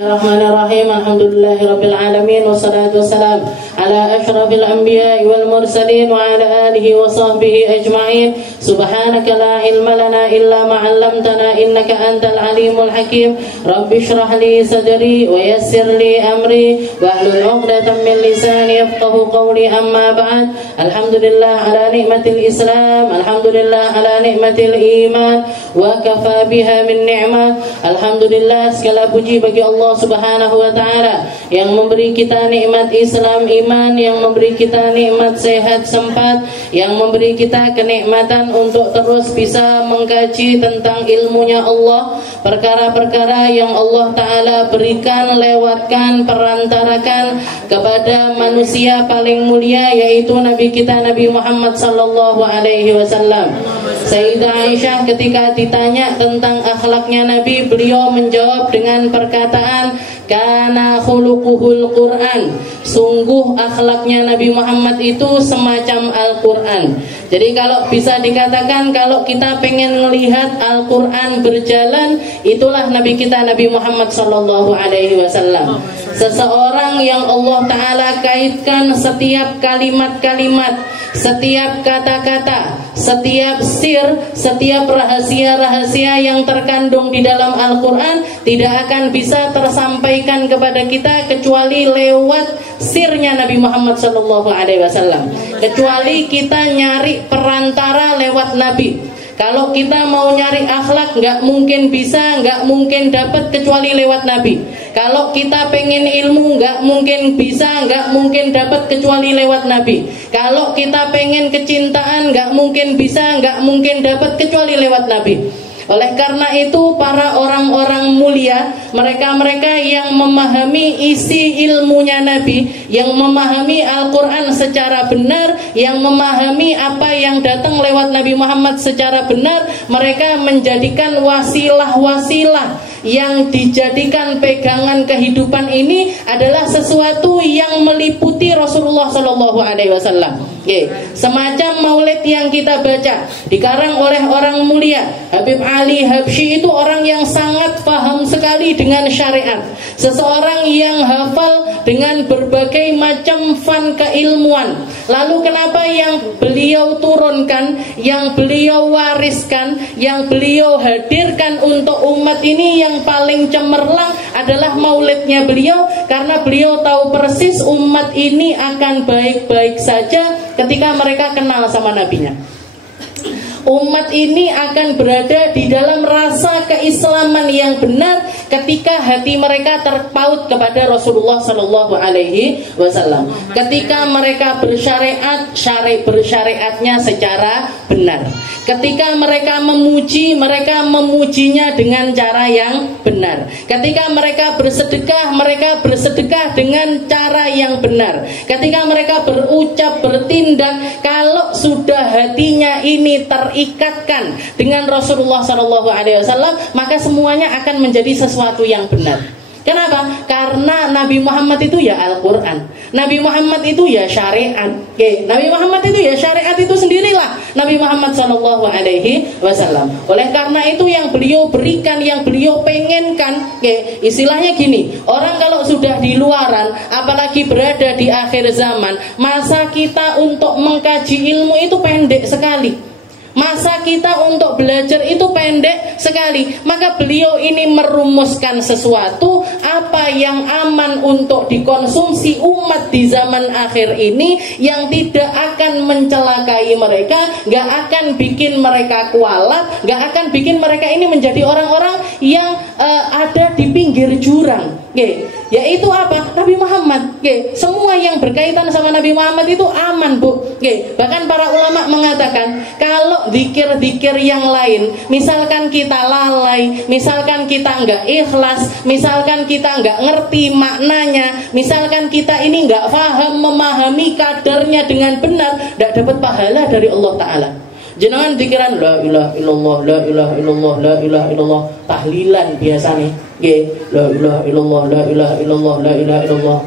Bismillahirrahmanirrahim. Alhamdulillahirabbil alamin wassalatu wassalam ala asyrafil anbiya'i wal mursalin wa ala alihi wa sahbihi ajma'in. Subhanaka la ilma lana illa ma 'allamtana innaka antal alimul hakim. Rabbi shrah li sadri wa yassir li amri wa hlul 'uqdatam min lisani yafqahu qawli. Amma ba'd. Alhamdulillah ala ni'matil Islam, alhamdulillah ala ni'matil iman wa kafa biha min ni'mah. Alhamdulillah, segala puji bagi Allah Subhanahu wa ta'ala yang memberi kita nikmat Islam iman, yang memberi kita nikmat sehat sempat, yang memberi kita kenikmatan untuk terus bisa mengkaji tentang ilmunya Allah, perkara-perkara yang Allah ta'ala berikan, lewatkan, perantarakan kepada manusia paling mulia, yaitu Nabi kita Nabi Muhammad sallallahu alaihi wasallam. Sayyidah Aisyah ketika ditanya tentang akhlaknya Nabi, beliau menjawab dengan perkataan kana khuluquhul Quran. Sungguh akhlaknya Nabi Muhammad itu semacam Al-Quran. Jadi kalau bisa dikatakan, kalau kita pengen melihat Al-Quran berjalan, itulah Nabi kita Nabi Muhammad sallallahu alaihi wasallam. Seseorang yang Allah ta'ala kaitkan setiap kalimat-kalimat, setiap kata-kata, setiap sir, setiap rahasia-rahasia yang terkandung di dalam Al-Quran tidak akan bisa tersampaikan kepada kita kecuali lewat sirnya Nabi Muhammad SAW. Kecuali kita nyari perantara lewat Nabi. Kalau kita mau nyari akhlak, nggak mungkin bisa, nggak mungkin dapat kecuali lewat Nabi. Kalau kita pengen ilmu, nggak mungkin bisa, nggak mungkin dapat kecuali lewat Nabi. Kalau kita pengen kecintaan, nggak mungkin bisa, nggak mungkin dapat kecuali lewat Nabi. Oleh karena itu para orang-orang mulia, mereka-mereka yang memahami isi ilmunya Nabi, yang memahami Al-Quran secara benar, yang memahami apa yang datang lewat Nabi Muhammad secara benar, mereka menjadikan wasilah-wasilah yang dijadikan pegangan kehidupan ini adalah sesuatu yang meliputi Rasulullah SAW. Semacam maulid yang kita baca dikarang oleh orang mulia Habib Ali Habsyi, itu orang yang sangat paham sekali dengan syariat, seseorang yang hafal dengan berbagai macam fan keilmuan. Lalu kenapa yang beliau turunkan, yang beliau wariskan, yang beliau hadirkan untuk umat ini, yang paling cemerlang adalah maulidnya beliau? Karena beliau tahu persis umat ini akan baik-baik saja ketika mereka kenal sama nabinya. Umat ini akan berada di dalam rasa keislaman yang benar ketika hati mereka terpaut kepada Rasulullah Sallallahu Alaihi Wasallam. Ketika mereka bersyariat, bersyariatnya secara benar. Ketika mereka memuji, mereka memujinya dengan cara yang benar. Ketika mereka bersedekah dengan cara yang benar. Ketika mereka berucap, bertindak, kalau sudah hatinya ini terikatkan dengan Rasulullah SAW, maka semuanya akan menjadi sesuatu yang benar. Kenapa? Karena Nabi Muhammad itu ya Al-Quran, Nabi Muhammad itu ya syariat. Nabi Muhammad itu ya syariat itu sendirilah Nabi Muhammad SAW. Oleh karena itu yang beliau berikan, yang beliau pengenkan, istilahnya gini, orang kalau sudah di luaran, apalagi berada di akhir zaman, masa kita untuk mengkaji ilmu itu pendek sekali. Masa kita untuk belajar itu pendek sekali. Maka beliau ini merumuskan sesuatu apa yang aman untuk dikonsumsi umat di zaman akhir ini, yang tidak akan mencelakai mereka, gak akan bikin mereka kualat, gak akan bikin mereka ini menjadi orang-orang yang ada di pinggir jurang. Yaitu apa? Nabi Muhammad. Semua yang berkaitan sama Nabi Muhammad itu aman, Bu. Bahkan para ulama mengatakan, kalau zikir-zikir yang lain, misalkan kita lalai, misalkan kita nggak ikhlas, misalkan kita nggak ngerti maknanya, misalkan kita ini nggak paham memahami kadarnya dengan benar, nggak dapat pahala dari Allah Ta'ala. Jenengan pikiran la ilaha illallah, la ilaha illallah, la ilaha illallah, tahlilan biasanya. La ilaha illallah, la ilaha illallah, la ilaha illallah.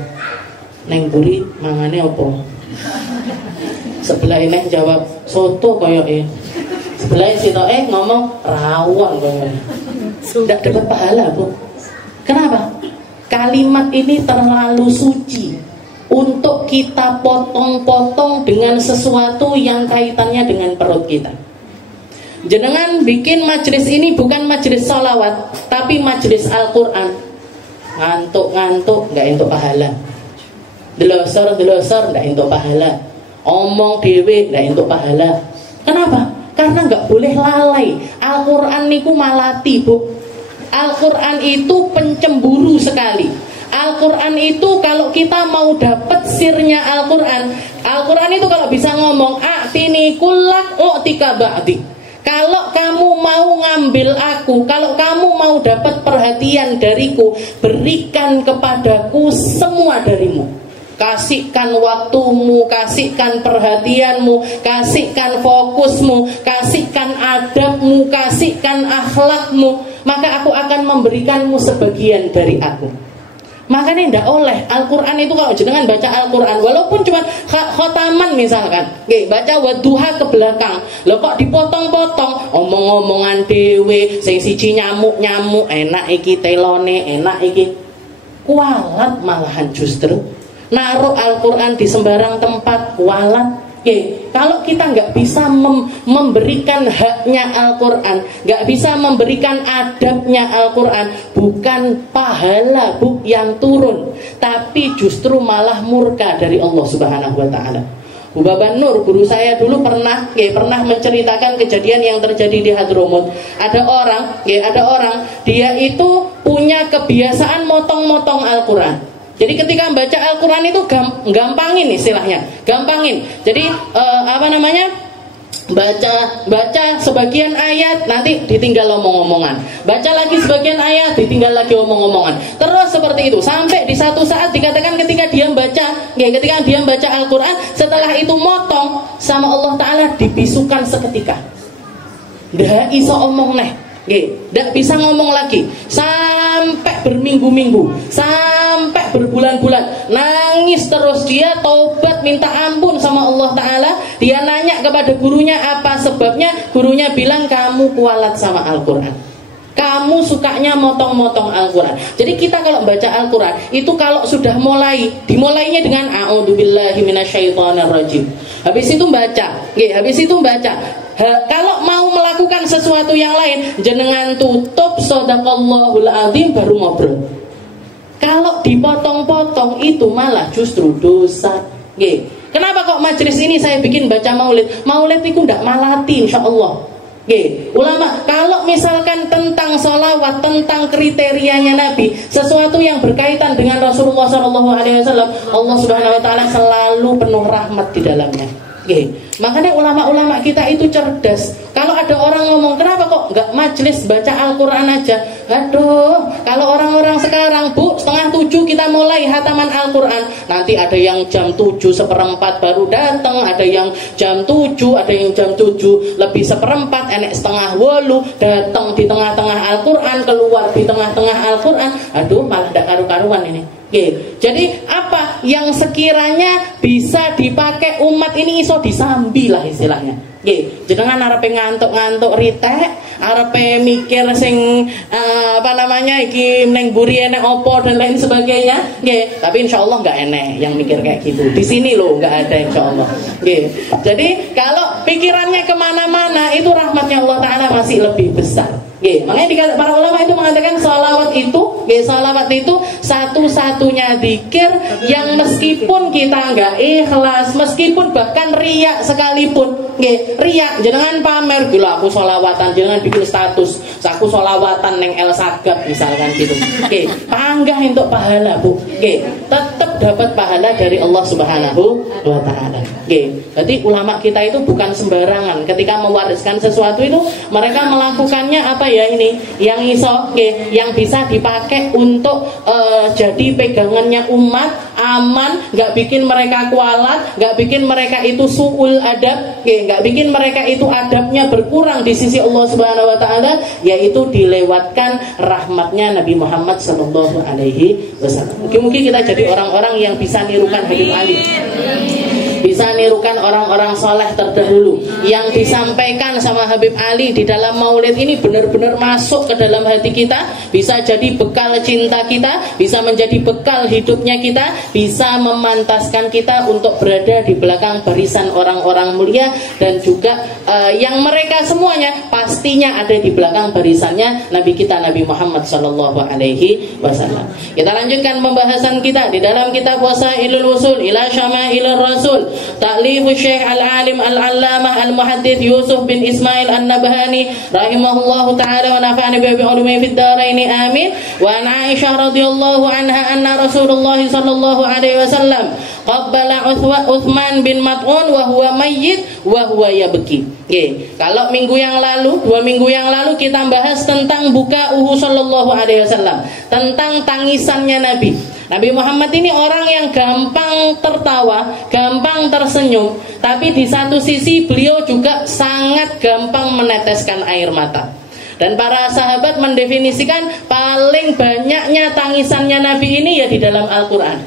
Neng buri mangane apa? Sebelah ini jawab soto koyoke. Sebelah sitoke ngomong rawon koyoke. Ndak dapat pahala, Bu. Kenapa? kalimat ini terlalu suci untuk kita potong-potong dengan sesuatu yang kaitannya dengan perut kita. Jenengan bikin majelis ini bukan majelis sholawat, tapi majelis Al-Quran. Ngantuk-ngantuk nggak entuk pahala, delosor-delosor nggak entuk pahala, omong dewe nggak entuk pahala. Kenapa? Karena nggak boleh lalai. Al-Quran niku malati, Bu. Al-Quran itu pencemburu sekali. Al-Quran itu kalau kita mau dapat sirnya Al-Quran, Al-Quran itu kalau bisa ngomong a'tini kullak u'tika ba'di. Kalau kamu mau ngambil aku, kalau kamu mau dapat perhatian dariku, berikan kepadaku semua darimu. Kasihkan waktumu, kasihkan perhatianmu, kasihkan fokusmu, kasihkan adabmu, kasihkan akhlakmu, maka aku akan memberikanmu sebagian dari aku. Makanya tidak oleh Al-Quran itu kalau jenengan baca Al-Quran walaupun cuma khotaman misalkan, baca wadduha ke belakang, lo kok dipotong-potong omong-omongan dewe, sing siji nyamuk-nyamuk, enak iki telone, enak iki, kualat malahan justru. Naruh Al-Quran di sembarang tempat, kualat. Kalau kita nggak bisa memberikan haknya Al-Quran, nggak bisa memberikan adabnya Al-Quran, bukan pahala Bu yang turun, tapi justru malah murka dari Allah Subhanahu Wa Taala. Bu Baban Nur, guru saya dulu pernah menceritakan kejadian yang terjadi di Hadramut. Ada orang, dia itu punya kebiasaan motong-motong Al-Quran. Jadi ketika membaca Al-Quran itu gampangin istilahnya, gampangin. Jadi baca sebagian ayat nanti ditinggal omong-omongan, baca lagi sebagian ayat ditinggal lagi omong-omongan, terus seperti itu sampai di satu saat dikatakan ketika dia membaca Al-Quran, setelah itu motong sama Allah Ta'ala dibisukan seketika, nggak bisa omong neh, nggak bisa ngomong lagi sampai berminggu-minggu, sampai berbulan-bulan, nangis terus. Dia taubat minta ampun sama Allah Ta'ala. Dia nanya kepada gurunya apa sebabnya. Gurunya bilang, kamu kualat sama Al-Quran, kamu sukanya motong-motong Al-Quran. Jadi kita kalau baca Al-Quran itu kalau sudah dimulainya dengan a'udzubillahi minasyaitonirrajim, habis itu baca. Kalau mau melakukan sesuatu yang lain, jenengan tutup shadaqallahul azim baru ngobrol. Kalau dipotong-potong itu malah justru dosa. Kenapa kok majelis ini saya bikin baca maulid? Maulid itu tidak malati insyaallah. Ulama kalau misalkan tentang sholawat, tentang kriterianya Nabi, sesuatu yang berkaitan dengan Rasulullah SAW, Allah Subhanahu Wa Taala selalu penuh rahmat di dalamnya. Makanya ulama-ulama kita itu cerdas. Kalau ada orang ngomong, kenapa kok nggak majelis baca Al-Quran aja? Aduh, kalau orang-orang sekarang, Bu, 6:30 kita mulai hataman Al-Quran. Nanti ada yang jam 7:15 baru datang, ada yang jam 7, ada yang jam 7 lebih 1/4, enek 7:30 datang di tengah-tengah Al-Quran, keluar di tengah-tengah Al-Quran. Aduh, malah tidak karu-karuan ini. Jadi apa yang sekiranya bisa dipakai umat ini iso disambi lah istilahnya. Jenengan arepe ngantuk-ngantuk ritek, arepe mikir sing iki neng buri enek opo dan lain sebagainya. Tapi insyaallah enggak enek yang mikir kayak gitu. Di sini loh enggak ada insyaallah. Jadi kalau pikirannya kemana-mana itu rahmatnya Allah Ta'ala masih lebih besar. Makanya para ulama itu mengatakan salawat itu satu-satunya zikir yang meskipun kita enggak ikhlas, meskipun bahkan riak sekalipun, riak jenengan pamer gila aku sholawatan, jenengan bikin status aku sholawatan neng El Sagap misalkan gitu, panggah untuk pahala Bu, tetap dapat pahala dari Allah Subhanahu Wa Ta'ala. Jadi ulama kita itu bukan sembarangan ketika mewariskan sesuatu itu, mereka melakukannya apa ya ini yang iso, yang bisa dipakai untuk jadi pegangannya umat, aman, nggak bikin mereka kualat, nggak bikin mereka itu su'ul adab, nggak bikin mereka itu adabnya berkurang di sisi Allah Subhanahu Wa Ta'ala, yaitu dilewatkan rahmatnya Nabi Muhammad Sallallahu Alaihi Wasallam. Mungkin kita jadi orang-orang yang bisa nirukan Habib Ali, bisa menirukan orang-orang soleh terdahulu. Yang disampaikan sama Habib Ali di dalam maulid ini benar-benar masuk ke dalam hati kita, bisa jadi bekal cinta kita, bisa menjadi bekal hidupnya kita, bisa memantaskan kita untuk berada di belakang barisan orang-orang mulia, dan juga yang mereka semuanya pastinya ada di belakang barisannya Nabi kita Nabi Muhammad SAW. Kita lanjutkan pembahasan kita di dalam kitab Wasailul Wusul ila Syama'ilur Rasul, ta'lifu Syekh Al-Alim Al-Allamah Al-Muhaddits Yusuf bin Ismail An-Nabhani rahimahullahu ta'ala wa nafa'ana bi ulumi fid dharain amin. Wa an Aisyah radhiyallahu anha anna Rasulullah sallallahu alaihi wasallam qabbala Uthman bin Mat'un wa huwa mayyit wa huwa yabki. Kalau minggu yang lalu, 2 minggu yang lalu kita bahas tentang buka'uhu sallallahu alaihi wasallam, tentang tangisannya Nabi. Nabi Muhammad ini orang yang gampang tertawa, gampang tersenyum, tapi di satu sisi beliau juga sangat gampang meneteskan air mata. Dan para sahabat mendefinisikan paling banyaknya tangisannya Nabi ini ya di dalam Al-Quran.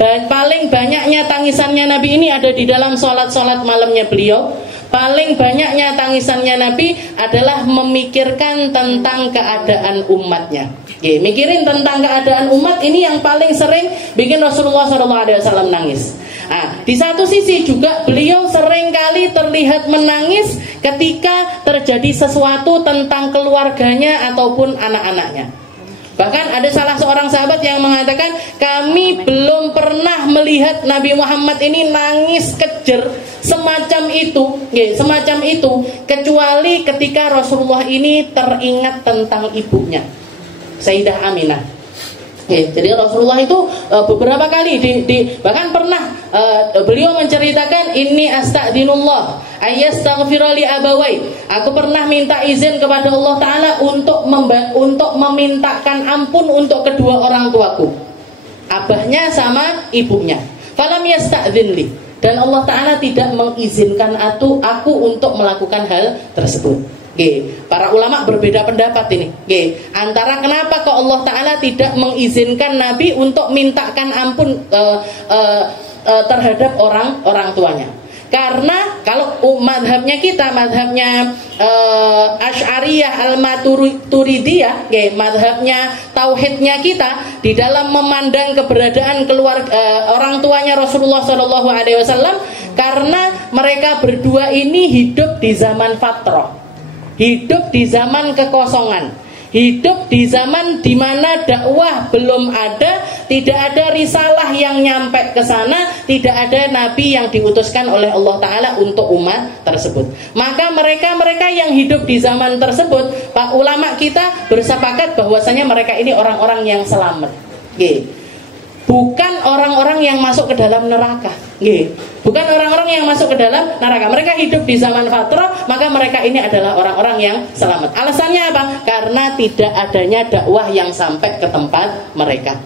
Dan paling banyaknya tangisannya Nabi ini ada di dalam sholat-sholat malamnya beliau. Paling banyaknya tangisannya Nabi adalah memikirkan tentang keadaan umatnya. Mikirin tentang keadaan umat ini yang paling sering bikin Rasulullah SAW nangis. Di satu sisi juga beliau seringkali terlihat menangis ketika terjadi sesuatu tentang keluarganya ataupun anak-anaknya. Bahkan ada salah seorang sahabat yang mengatakan, kami belum pernah melihat Nabi Muhammad ini nangis kejer semacam itu, kecuali ketika Rasulullah ini teringat tentang ibunya, Sayyidah Aminah. Jadi Rasulullah itu beberapa kali bahkan pernah beliau menceritakan, inni asta'dinullah ayastaghfira li abawai. Aku pernah minta izin kepada Allah Ta'ala untuk memintakan ampun untuk kedua orang tuaku, abahnya sama ibunya. Falam yasta'dzin li, dan Allah Ta'ala tidak mengizinkan aku untuk melakukan hal tersebut. Para ulama berbeda pendapat ini. Antara kenapa kok Allah Ta'ala tidak mengizinkan Nabi untuk mintakan ampun terhadap orang tuanya. Karena kalau madhabnya kita, madhabnya Asy'ariyah Al-Maturidiyah, madhabnya tauhidnya kita, di dalam memandang keberadaan orang tuanya Rasulullah SAW, karena mereka berdua ini hidup di zaman fatrah, hidup di zaman kekosongan, hidup di zaman di mana dakwah belum ada, tidak ada risalah yang nyampe ke sana, tidak ada nabi yang diutuskan oleh Allah Ta'ala untuk umat tersebut. Maka mereka yang hidup di zaman tersebut, Pak ulama kita bersepakat bahwasanya mereka ini orang-orang yang selamat. Bukan orang-orang yang masuk ke dalam neraka. Bukan orang-orang yang masuk ke dalam neraka. Mereka hidup di zaman fatrah, maka mereka ini adalah orang-orang yang selamat. Alasannya apa? Karena tidak adanya dakwah yang sampai ke tempat mereka.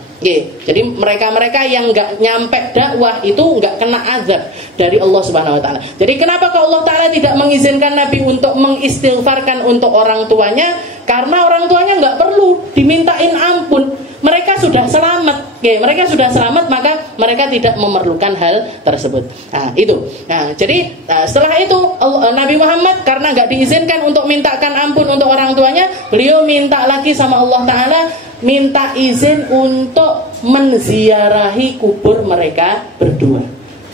Jadi mereka-mereka yang nggak nyampe dakwah itu nggak kena azab dari Allah Subhanahu Wa Taala. Jadi kenapa kalau Allah Taala tidak mengizinkan Nabi untuk mengistighfarkan untuk orang tuanya? Karena orang tuanya nggak perlu dimintain ampun. Mereka sudah selamat, mereka sudah selamat, maka mereka tidak memerlukan hal tersebut. Jadi setelah itu Nabi Muhammad karena nggak diizinkan untuk mintakan ampun untuk orang tuanya, beliau minta lagi sama Allah Ta'ala, minta izin untuk menziarahi kubur mereka berdua.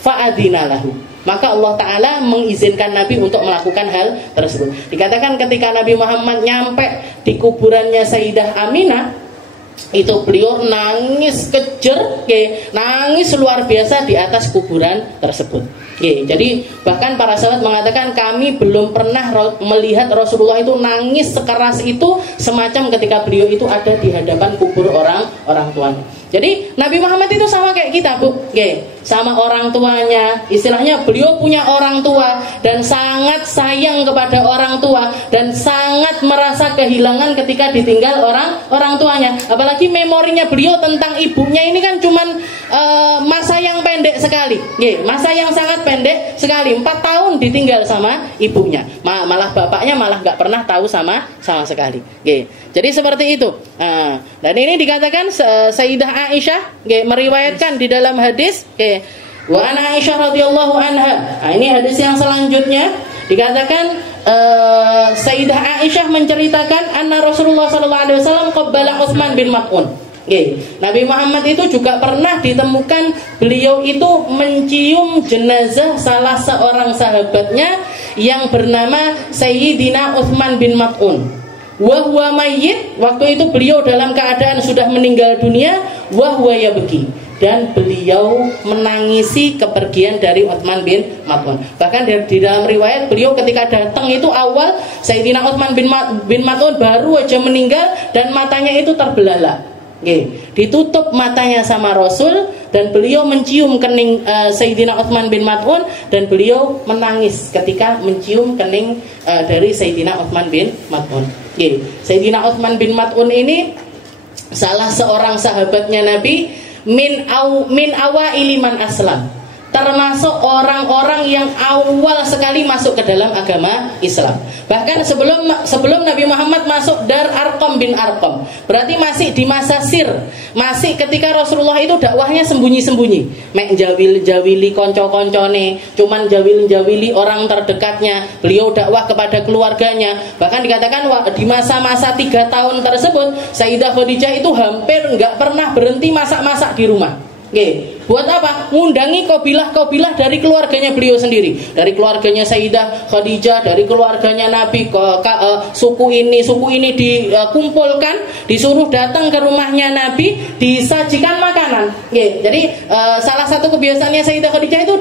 Fa'adinalahu. Maka Allah Ta'ala mengizinkan Nabi untuk melakukan hal tersebut. Dikatakan ketika Nabi Muhammad nyampe di kuburannya Sayyidah Aminah, itu beliau nangis kejer, nangis luar biasa di atas kuburan tersebut. Jadi bahkan para sahabat mengatakan, kami belum pernah melihat Rasulullah itu nangis sekeras itu semacam ketika beliau itu ada di hadapan kubur orang tuanya. Jadi Nabi Muhammad itu sama kayak kita, Bu. Sama orang tuanya. Istilahnya beliau punya orang tua dan sangat sayang kepada orang tua dan sangat merasa kehilangan ketika ditinggal orang tuanya. Apalagi memorinya beliau tentang ibunya ini kan cuman masa yang pendek sekali. Masa yang sangat pendek sekali. 4 tahun ditinggal sama ibunya. Malah bapaknya malah nggak pernah tahu sama sekali. Jadi seperti itu. Dan ini dikatakan Sayyidah Aisyah meriwayatkan di dalam hadis, Wa ana Aisyah radhiyallahu anha. Nah, ini hadis yang selanjutnya dikatakan Sayyidah Aisyah menceritakan anna Rasulullah sallallahu alaihi wasallam qabbala Utsman bin Mas'un. Nabi Muhammad itu juga pernah ditemukan beliau itu mencium jenazah salah seorang sahabatnya yang bernama Sayyidina Utsman bin Mas'un. Wa huwa mayyit, waktu itu beliau dalam keadaan sudah meninggal dunia, wa huwa yabki, dan beliau menangisi kepergian dari Utsman bin Mas'un. Bahkan di dalam riwayat beliau ketika datang itu awal Sayyidina Utsman bin Mas'un baru aja meninggal dan matanya itu terbelalak. Ditutup matanya sama Rasul dan beliau mencium kening Sayyidina Utsman bin Mas'un dan beliau menangis ketika mencium kening dari Sayyidina Utsman bin Mas'un. Sayyidina Utsman bin Mas'un ini salah seorang sahabatnya Nabi min awaili man aslam, termasuk orang-orang yang awal sekali masuk ke dalam agama Islam. Bahkan sebelum Nabi Muhammad masuk Dar Arqam bin Arqam, berarti masih di masa Sir, masih ketika Rasulullah itu dakwahnya sembunyi-sembunyi, mek jawili konco-koncone, cuman jawili orang terdekatnya. Beliau dakwah kepada keluarganya. Bahkan dikatakan di masa-masa 3 tahun tersebut Sayyidah Khadijah itu hampir nggak pernah berhenti masak-masak di rumah. Buat apa? Ngundangi kabilah-kabilah dari keluarganya beliau sendiri, dari keluarganya Sayyidah Khadijah, dari keluarganya Nabi, suku ini dikumpulkan, disuruh datang ke rumahnya Nabi, disajikan makanan. Jadi salah satu kebiasaannya Sayyidah Khadijah itu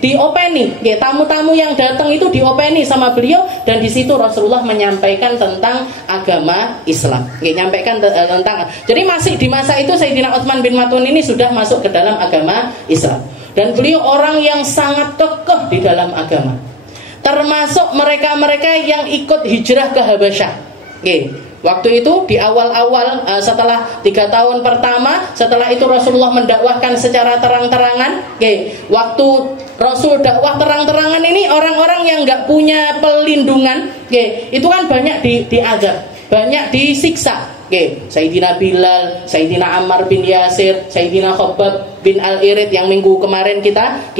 diopeni, tamu-tamu yang datang itu diopeni sama beliau, dan di situ Rasulullah menyampaikan tentang agama Islam. Menyampaikan tentang. Jadi masih di masa itu Sayyidina Utsman bin Mas'un ini sudah masuk ke dalam agama Islam, dan beliau orang yang sangat kekeh di dalam agama, termasuk mereka-mereka yang ikut hijrah ke Habasyah. Waktu itu di awal-awal setelah 3 tahun pertama, setelah itu Rasulullah mendakwahkan secara terang-terangan. Waktu Rasul dakwah terang-terangan ini, orang-orang yang nggak punya pelindungan, itu kan banyak diazab, banyak disiksa. Sayyidina Bilal, Sayyidina Ammar bin Yasir, Sayyidina Khabbab bin Al-Irid yang minggu kemarin kita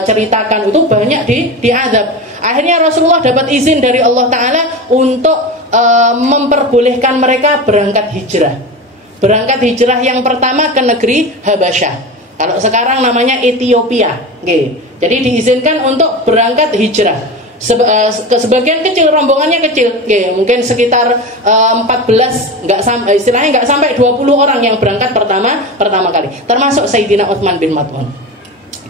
ceritakan, itu banyak diazab. Akhirnya Rasulullah dapat izin dari Allah Ta'ala untuk memperbolehkan mereka berangkat hijrah. Berangkat hijrah yang pertama ke negeri Habasyah, kalau sekarang namanya Ethiopia. Jadi diizinkan untuk berangkat hijrah. Sebagian kecil, rombongannya kecil, mungkin sekitar 14, istilahnya nggak sampai 20 orang yang berangkat pertama kali, termasuk Sayyidina Utsman bin Mas'un.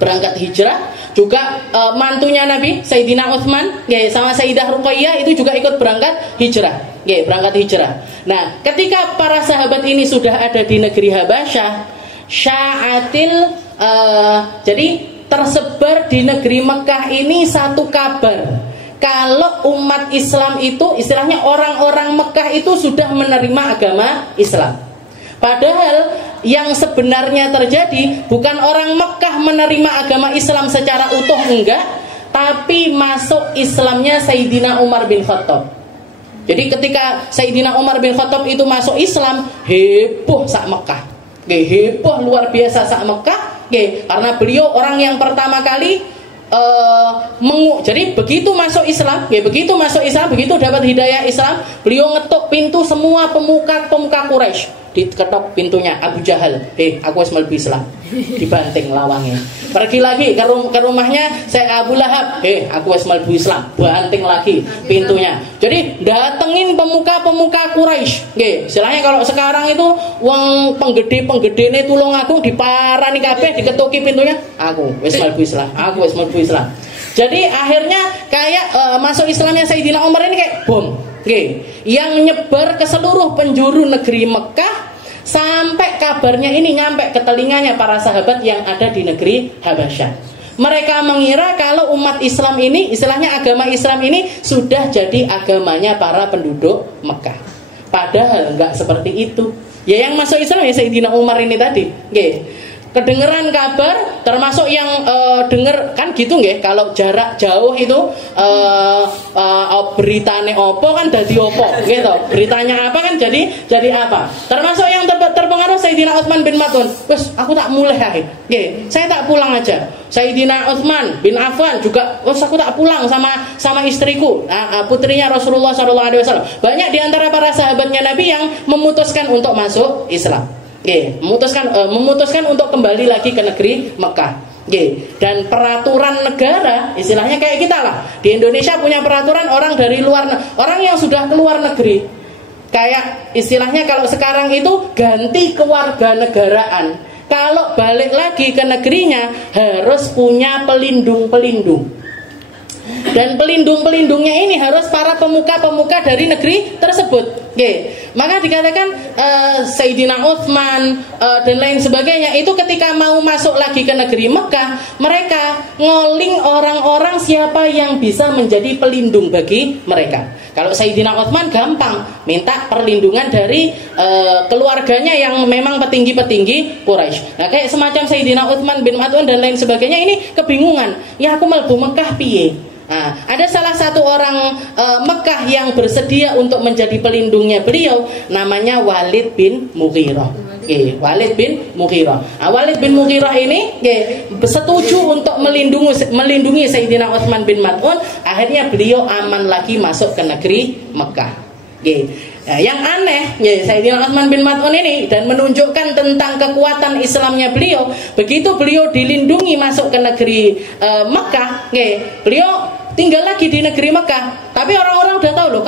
Berangkat hijrah juga mantunya Nabi Sayyidina Utsman sama Sayyidah Ruqayyah itu juga ikut berangkat hijrah. Nah, ketika para sahabat ini sudah ada di negeri Habasyah, jadi tersebar di negeri Mekah ini satu kabar, kalau umat Islam itu, istilahnya orang-orang Mekah itu sudah menerima agama Islam. Padahal yang sebenarnya terjadi bukan orang Mekah menerima agama Islam secara utuh, enggak, tapi masuk Islamnya Sayyidina Umar bin Khattab. Jadi ketika Sayyidina Umar bin Khattab itu masuk Islam, heboh sak Mekah, heboh luar biasa sak Mekah. Karena beliau orang yang pertama kali jadi begitu masuk Islam, begitu dapat hidayah Islam, beliau ngetuk pintu semua pemuka Quraisy. Diketok pintunya Abu Jahal, aku wis mlebu Islam, dibanting lawangnya. Pergi lagi ke rumahnya saya Abu Lahab, aku wis mlebu Islam, banting lagi pintunya. Jadi datengin pemuka Quraisy. Istilahnya kalau sekarang itu wong penggede-penggedene Tulungagung diparani kabeh, diketuki pintunya, aku wis mlebu Islam. Jadi akhirnya kayak masuk Islamnya Sayyidina Umar ini kayak bom, yang nyebar ke seluruh penjuru negeri Mekah, sampai kabarnya ini nyampe ke telinganya para sahabat yang ada di negeri Habasyah. Mereka mengira kalau umat Islam ini, istilahnya agama Islam ini sudah jadi agamanya para penduduk Mekah. Padahal enggak seperti itu. Ya yang masuk Islam ya Sayyidina Umar ini tadi. Kedengeran kabar, termasuk yang denger kan gitu nggih, kalau jarak jauh itu beritane opo kan dadi opo gitu. Beritanya apa kan jadi apa. Termasuk yang terpengaruh Sayyidina Utsman bin Maz'un. Wes, aku tak mulai ae. Nggih, saya tak pulang aja. Sayyidina Utsman bin Affan juga, wes aku tak pulang sama istriku, putrinya Rasulullah SAW. Banyak di antara para sahabatnya Nabi yang memutuskan untuk masuk Islam. Nggih, memutuskan untuk kembali lagi ke negeri Mekah. Dan peraturan negara, istilahnya kayak kita lah. Di Indonesia punya peraturan orang dari luar, orang yang sudah keluar negeri. Kayak istilahnya kalau sekarang itu ganti kewarganegaraan. Kalau balik lagi ke negerinya harus punya pelindung-pelindung. Dan pelindung-pelindungnya ini harus para pemuka-pemuka dari negeri tersebut. Maka dikatakan Sayyidina Utsman dan lain sebagainya itu ketika mau masuk lagi ke negeri Mekah, mereka ngoling orang-orang siapa yang bisa menjadi pelindung bagi mereka. Kalau Sayyidina Utsman gampang, minta perlindungan dari keluarganya yang memang petinggi-petinggi Quraisy. Nah, kayak semacam Sayyidina Utsman bin Maz'un dan lain sebagainya ini kebingungan. Ya aku mlebu Mekah piye? Nah, ada salah satu orang Mekah yang bersedia untuk menjadi pelindungnya beliau, namanya Walid bin Mughirah. Walid bin Mughirah. Walid bin Mughirah ini setuju untuk melindungi Sayyidina Utsman bin Maz'un. Akhirnya beliau aman lagi masuk ke negeri Mekah. Yang aneh, Sayyidina Utsman bin Maz'un ini dan menunjukkan tentang kekuatan Islamnya beliau. Begitu beliau dilindungi masuk ke negeri Mekah, beliau tinggal lagi di negeri Mekah. Tapi orang-orang udah tahu loh,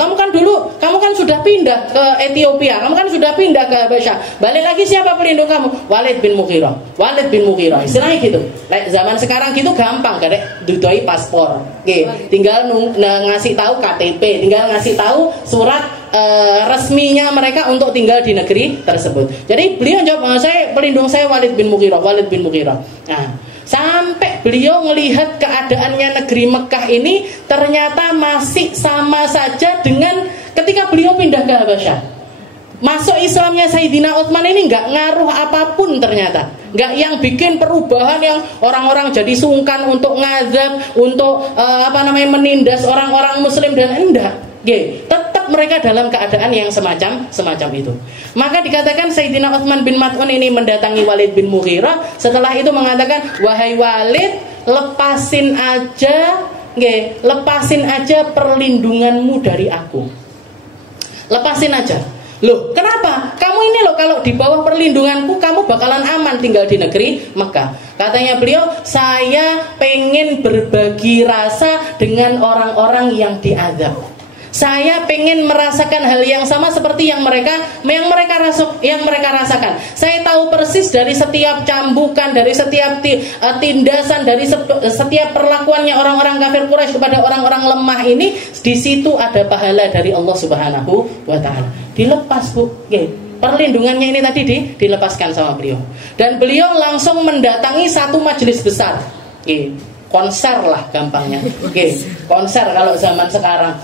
kamu kan sudah pindah ke Ethiopia, kamu kan sudah pindah ke Habasyah. Balik lagi siapa pelindung kamu? Walid bin Mughirah. Walid bin Mughirah. Istilahnya gitu. Zaman sekarang gitu gampang, kadek dudoi paspor. Tinggal ngasih tahu KTP, tinggal ngasih tahu surat resminya mereka untuk tinggal di negeri tersebut. Jadi beliau jawab, pelindung saya Walid bin Mughirah. Walid bin Mughirah. Nah, sampai beliau melihat keadaannya negeri Mekah ini ternyata masih sama saja dengan ketika beliau pindah ke Habasyah. Masuk Islamnya Sayyidina Utsman ini nggak ngaruh apapun ternyata. Nggak yang bikin perubahan yang orang-orang jadi sungkan untuk ngazab, untuk menindas orang-orang muslim dan enggak. Tetap mereka dalam keadaan yang semacam itu. Maka dikatakan Sayyidina Utsman bin Maz'un ini mendatangi Walid bin Mughirah. Setelah itu mengatakan, wahai Walid, lepasin aja perlindunganmu dari aku. Lepasin aja. Loh, kenapa? Kamu ini loh kalau di bawah perlindunganku kamu bakalan aman tinggal di negeri Mekah. Katanya beliau, saya pengen berbagi rasa dengan orang-orang yang diazab. Saya pengen merasakan hal yang sama seperti yang mereka rasakan. Saya tahu persis dari setiap cambukan, dari setiap tindasan, dari setiap perlakuannya orang-orang kafir Quraisy kepada orang-orang lemah ini, di situ ada pahala dari Allah Subhanahu wa taala. Dilepas, Bu. Perlindungannya ini tadi dilepaskan sama beliau. Dan beliau langsung mendatangi satu majelis besar. Konser lah gampangnya. Konser kalau zaman sekarang.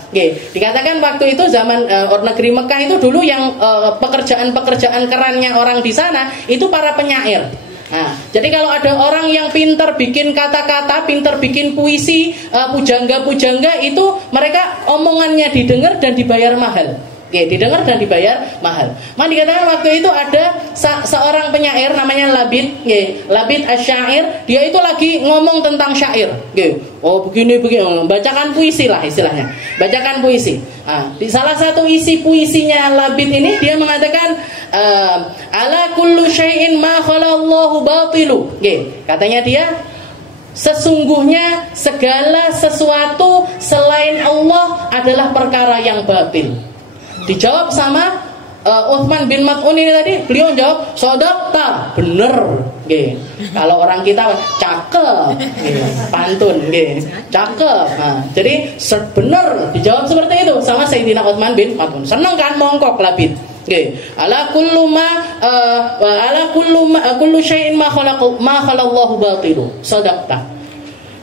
Dikatakan waktu itu zaman negeri Mekah itu dulu yang pekerjaan-pekerjaan kerannya orang di sana itu para penyair. Nah, jadi kalau ada orang yang pintar bikin kata-kata, pintar bikin puisi, pujangga-pujangga itu mereka omongannya didengar dan dibayar mahal. Didengar dan dibayar mahal. Maka dikatakan waktu itu ada seorang penyair namanya Labid, Labid Asy-Syair. Dia itu lagi ngomong tentang syair. Oh begini, bacakan puisi lah istilahnya. Bacakan puisi. Di salah satu isi puisinya Labid ini dia mengatakan ala kullu syai'in ma khalallahu batilu. Katanya dia, sesungguhnya segala sesuatu selain Allah adalah perkara yang batil. Dijawab sama Utsman bin Maz'un ini tadi, beliau jawab, "Shadaqta," bener. Kalau orang kita cakep, pantun, cakep. Jadi bener, dijawab seperti itu sama Sayyidina Utsman bin Maz'un. Seneng kan, mongkok Labid. Ala kullu syai'in ma khalallahu batilu. Shadaqta.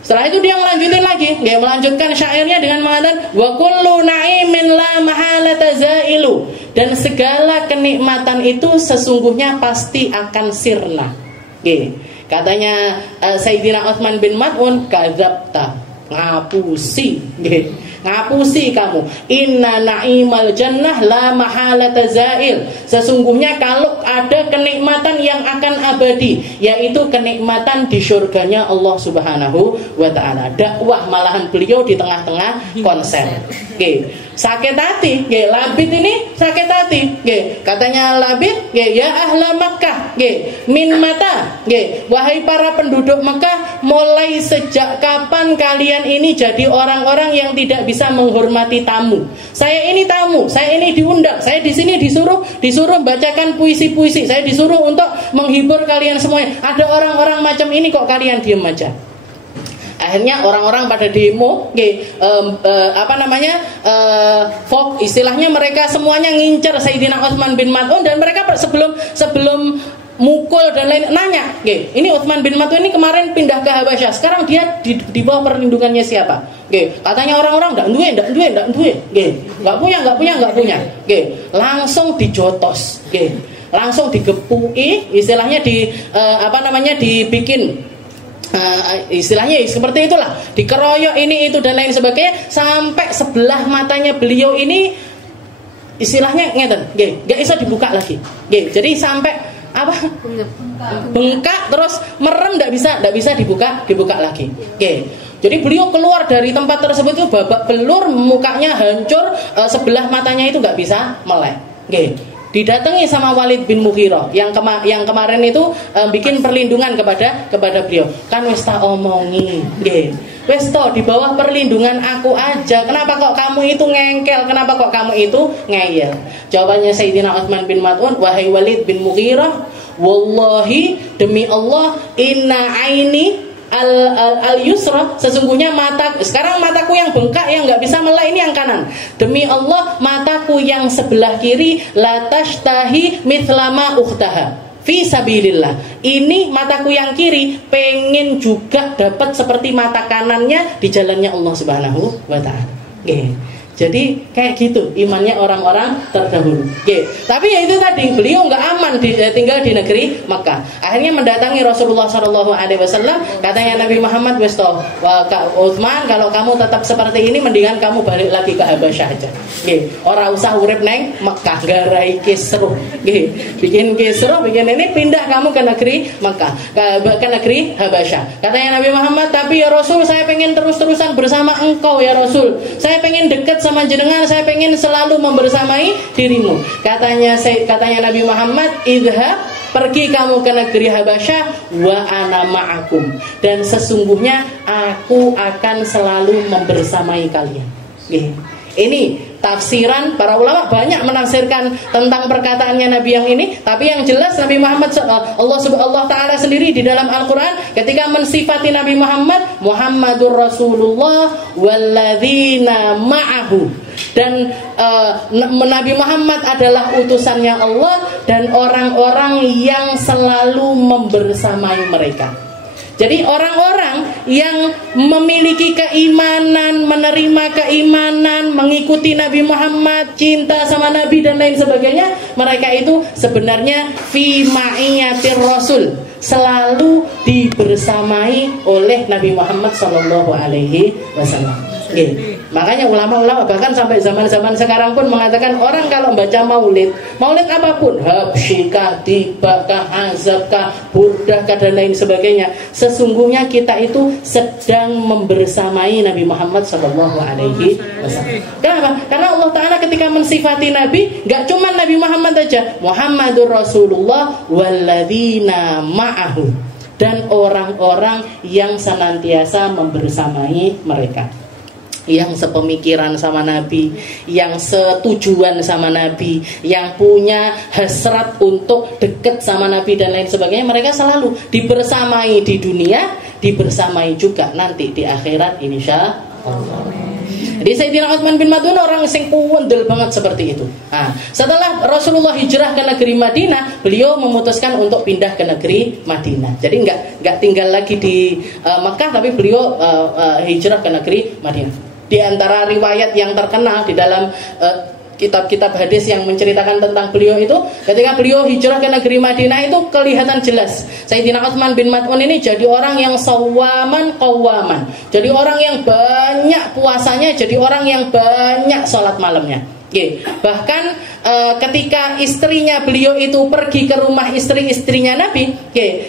Setelah itu dia melanjutkan syairnya dengan mengatakan, wa kullu na'imin la mahalata zailu, dan segala kenikmatan itu sesungguhnya pasti akan sirna. Katanya Sayyidina Utsman bin Maz'un, kadzabta. ngapusi nggih. Ngapusi kamu. Inna na'imal jannah la mahalata zail. Sesungguhnya kalau ada kenikmatan yang akan abadi, yaitu kenikmatan di surganya Allah Subhanahu wa taala. Dakwah malahan beliau di tengah-tengah konser. Oke. Sakit hati, nggih, Labid ini sakit hati, nggih. Katanya Labid, nggih, ya ahla Makkah, nggih, min mata, nggih, wahai para penduduk Mekah, mulai sejak kapan kalian ini jadi orang-orang yang tidak bisa menghormati tamu? Saya ini tamu, saya ini diundang, saya di sini disuruh bacakan puisi-puisi, saya disuruh untuk menghibur kalian semuanya. Ada orang-orang macam ini kok kalian diam aja? Akhirnya orang-orang pada demo, istilahnya mereka semuanya ngincer Sayyidina Utsman bin Maz'un, dan mereka sebelum mukul dan lain nanya, ini Utsman bin Maz'un ini kemarin pindah ke Habasyah, sekarang dia di bawah perlindungannya siapa? Katanya orang-orang nggak duwe, nggak punya, langsung dijotos, langsung digepui, istilahnya dibikin. Istilahnya seperti itulah, dikeroyok ini itu dan lain sebagainya, sampai sebelah matanya beliau ini istilahnya ngeten, nggak bisa dibuka lagi, jadi sampai bengkak terus merem, nggak bisa dibuka lagi, jadi beliau keluar dari tempat tersebut itu babak belur, mukanya hancur, sebelah matanya itu nggak bisa melek, didatangi sama Walid bin Mughirah yang kemarin itu bikin perlindungan kepada beliau. Kan wis tak omongi, nggih. Wis di bawah perlindungan aku aja. Kenapa kok kamu itu ngengkel? Kenapa kok kamu itu ngeyel? Jawabannya Sayyidina Utsman bin Maz'un, wahai Walid bin Mughirah, wallahi demi Allah, inna aini al-yusra, sesungguhnya sekarang mataku yang bengkak yang nggak bisa melek ini yang kanan. Demi Allah, mataku yang sebelah kiri la tashtahi mithlama ukhtaha fi sabilillah. Ini mataku yang kiri pengen juga dapat seperti mata kanannya di jalannya Allah Subhanahu wa taala. Jadi kayak gitu imannya orang-orang terdahulu. Tapi ya itu tadi, beliau nggak aman tinggal di negeri Mekah. Akhirnya mendatangi Rasulullah SAW. Katanya Nabi Muhammad, wes toh, Utsman, kalau kamu tetap seperti ini, mendingan kamu balik lagi ke Habasyah aja. Orang usah urip neng Mekah, garai kisruh. Bikin kisruh, bikin ini, pindah kamu ke negeri Mekah, ke negeri Habasyah. Katanya Nabi Muhammad, tapi ya Rasul, saya pengen terus-terusan bersama engkau ya Rasul. Saya pengen dekat sama jenengan, saya pengen selalu membersamai dirimu. Katanya Nabi Muhammad, idhab, pergi kamu ke negeri Habasyah, wa ana ma'akum, dan sesungguhnya aku akan selalu membersamai kalian. Ini tafsiran para ulama banyak menafsirkan tentang perkataannya Nabi yang ini, tapi yang jelas Nabi Muhammad, Allah Ta'ala sendiri di dalam Al-Quran ketika mensifati Nabi Muhammad, Muhammadur Rasulullah walladzina ma'ahu, dan Nabi Muhammad adalah utusannya Allah dan orang-orang yang selalu membersamai mereka. Jadi orang-orang yang memiliki keimanan, menerima keimanan, mengikuti Nabi Muhammad, cinta sama Nabi dan lain sebagainya, mereka itu sebenarnya fi ma'iyatir Rasul, selalu dibersamai oleh Nabi Muhammad SAW. Makanya ulama-ulama bahkan sampai zaman-zaman sekarang pun mengatakan, orang kalau baca maulid apapun, habsyikah, tibakah, azabkah, burdahkah dan lain sebagainya, sesungguhnya kita itu sedang membersamai Nabi Muhammad SAW. Kenapa? Karena Allah Ta'ala ketika mensifati Nabi, gak cuma Nabi Muhammad aja, Muhammadur Rasulullah walladzina ma'ahu, dan orang-orang yang senantiasa membersamai mereka, yang sepemikiran sama Nabi, yang setujuan sama Nabi, yang punya hasrat untuk dekat sama Nabi dan lain sebagainya, mereka selalu dibersamai di dunia, dibersamai juga nanti di akhirat insya Allah. Jadi Sayyidina Utsman bin Maz'un orang sing kuwendel banget seperti itu. Setelah Rasulullah hijrah ke negeri Madinah, beliau memutuskan untuk pindah ke negeri Madinah. Jadi nggak tinggal lagi di Mekah, tapi beliau hijrah ke negeri Madinah. Di antara riwayat yang terkenal di dalam kitab-kitab hadis yang menceritakan tentang beliau itu, ketika beliau hijrah ke negeri Madinah itu kelihatan jelas Sayyidina Utsman bin Maz'un ini jadi orang yang sawaman qawaman, jadi orang yang banyak puasanya, jadi orang yang banyak sholat malamnya. Bahkan ketika istrinya beliau itu pergi ke rumah istri-istrinya Nabi,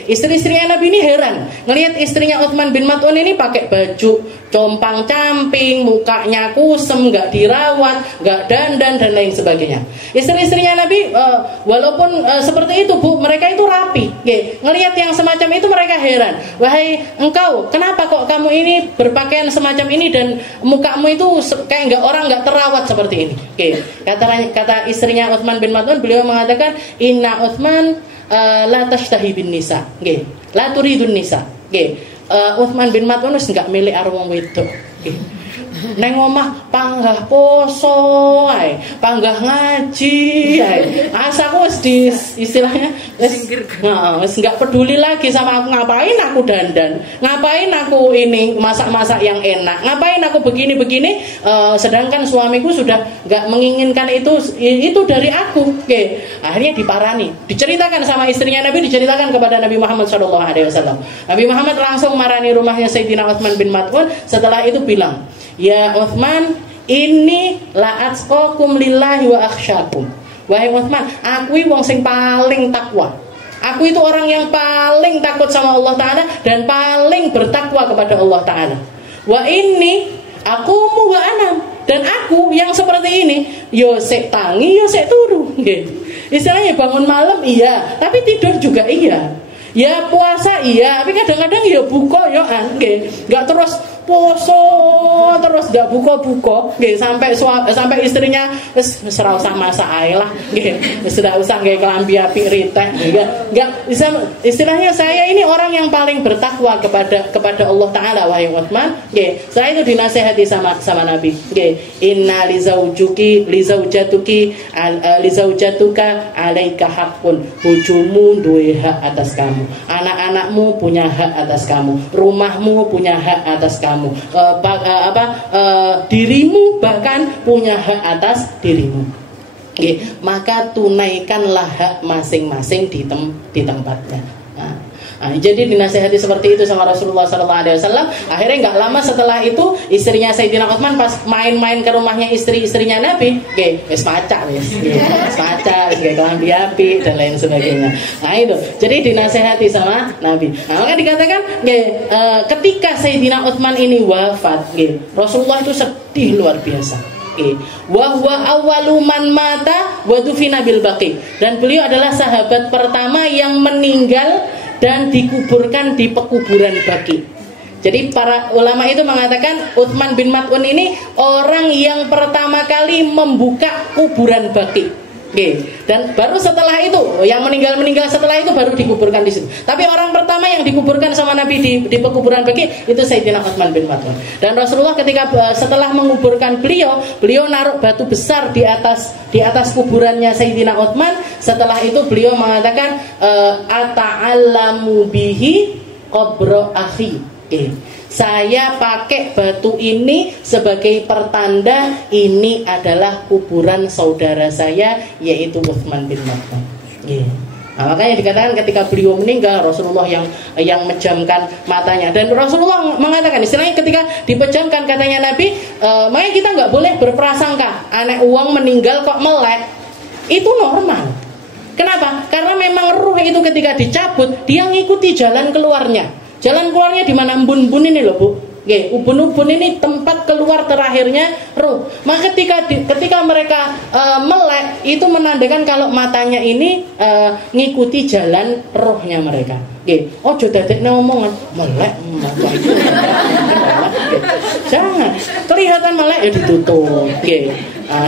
istri-istrinya Nabi ini heran ngelihat istrinya Utsman bin Maz'un ini pakai baju compang-camping, mukanya kusem, nggak dirawat, nggak dandan dan lain sebagainya. Istri-istrinya Nabi walaupun seperti itu Bu, mereka itu rapi. Ngelihat yang semacam itu mereka heran. Wahai engkau, kenapa kok kamu ini berpakaian semacam ini dan mukamu itu kayak orang nggak terawat seperti ini? Kata istrinya Utsman bin Maz'un, beliau mengatakan, Inna Utsman la tashtahi bin nisa, la turidun nisa. Utsman bin Maz'un wis enggak milih arwong wedok. Neng omah panggah poso ae, panggah ngaji ae. Asaku wis di istilahnya wis enggak peduli lagi sama aku, ngapain aku dandan, ngapain aku ini masak-masak yang enak, ngapain aku begini-begini, sedangkan suamiku sudah enggak menginginkan itu dari aku. Akhirnya diparani, diceritakan sama istrinya Nabi, diceritakan kepada Nabi Muhammad SAW. Nabi Muhammad langsung marani rumahnya Sayyidina Utsman bin Maz'un. Setelah itu bilang, ya Utsman, ini la atqakum lillahi wa akhsyakum. Wahai Utsman, aku wong sing paling takwa. Aku itu orang yang paling takut sama Allah Ta'ala dan paling bertakwa kepada Allah Ta'ala. Wa ini akumu wa anam, dan aku yang seperti ini yo sek tangi yo sek turu. Istilahnya bangun malam iya, tapi tidur juga iya. Ya puasa iya, tapi kadang-kadang ya buka ya nggak terus poso terus nggak buka-buka, sampai istrinya wis ora usah masak ae lah, wis ora usah nggae kelambi apik ritek, nggak istilahnya saya ini orang yang paling bertakwa kepada Allah Taala. Wahai Utsman, saya itu dinasihati sama Nabi, inna li zaujatuka alaika haqqun, bojomu duwe hak atas kamu, anak-anakmu punya hak atas kamu, rumahmu punya hak atas kamu, dirimu bahkan punya hak atas dirimu. Maka tunaikanlah hak masing-masing di tempatnya. Jadi dinasihati seperti itu sama Rasulullah SAW. Akhirnya nggak lama setelah itu istrinya Sayyidina Utsman pas main-main ke rumahnya istrinya Nabi, wis maca wis kayak kelambi api dan lain sebagainya. Nah itu, jadi dinasihati sama Nabi. Maka dikatakan ketika Sayyidina Utsman ini wafat, Rasulullah itu sedih luar biasa. Wa huwa awwalu man mata wa dufina bil baqi, dan beliau adalah sahabat pertama yang meninggal dan dikuburkan di pekuburan Baqi. Jadi para ulama itu mengatakan Utsman bin Maz'un ini orang yang pertama kali membuka kuburan Baqi. Dan baru setelah itu yang meninggal setelah itu baru dikuburkan di situ. Tapi orang pertama yang dikuburkan sama Nabi di pekuburan Baqi itu Sayyidina Utsman bin Maz'un. Dan Rasulullah ketika setelah menguburkan beliau naruh batu besar di atas kuburannya Sayyidina Utsman. Setelah itu beliau mengatakan ata'allamu bihi qabra akhi. Saya pakai batu ini sebagai pertanda ini adalah kuburan saudara saya, yaitu Utsman bin Maz'un. Nah, makanya dikatakan ketika beliau meninggal, Rasulullah yang menjamkan matanya. Dan Rasulullah mengatakan, istilahnya ketika dipejamkan katanya Nabi, makanya kita nggak boleh berprasangka anak uang meninggal kok melek. Itu normal. Kenapa? Karena memang ruh itu ketika dicabut, dia ngikuti jalan keluarnya. Jalan keluarnya di mana? Ubun-ubun ini loh Bu. Ubun-ubun ini tempat keluar terakhirnya ruh. Maka ketika mereka melek, itu menandakan kalau matanya ini ngikuti jalan rohnya mereka. Ojo dadekne omongan melek mata itu. Jangan. Kelihatan melek ya ditutup.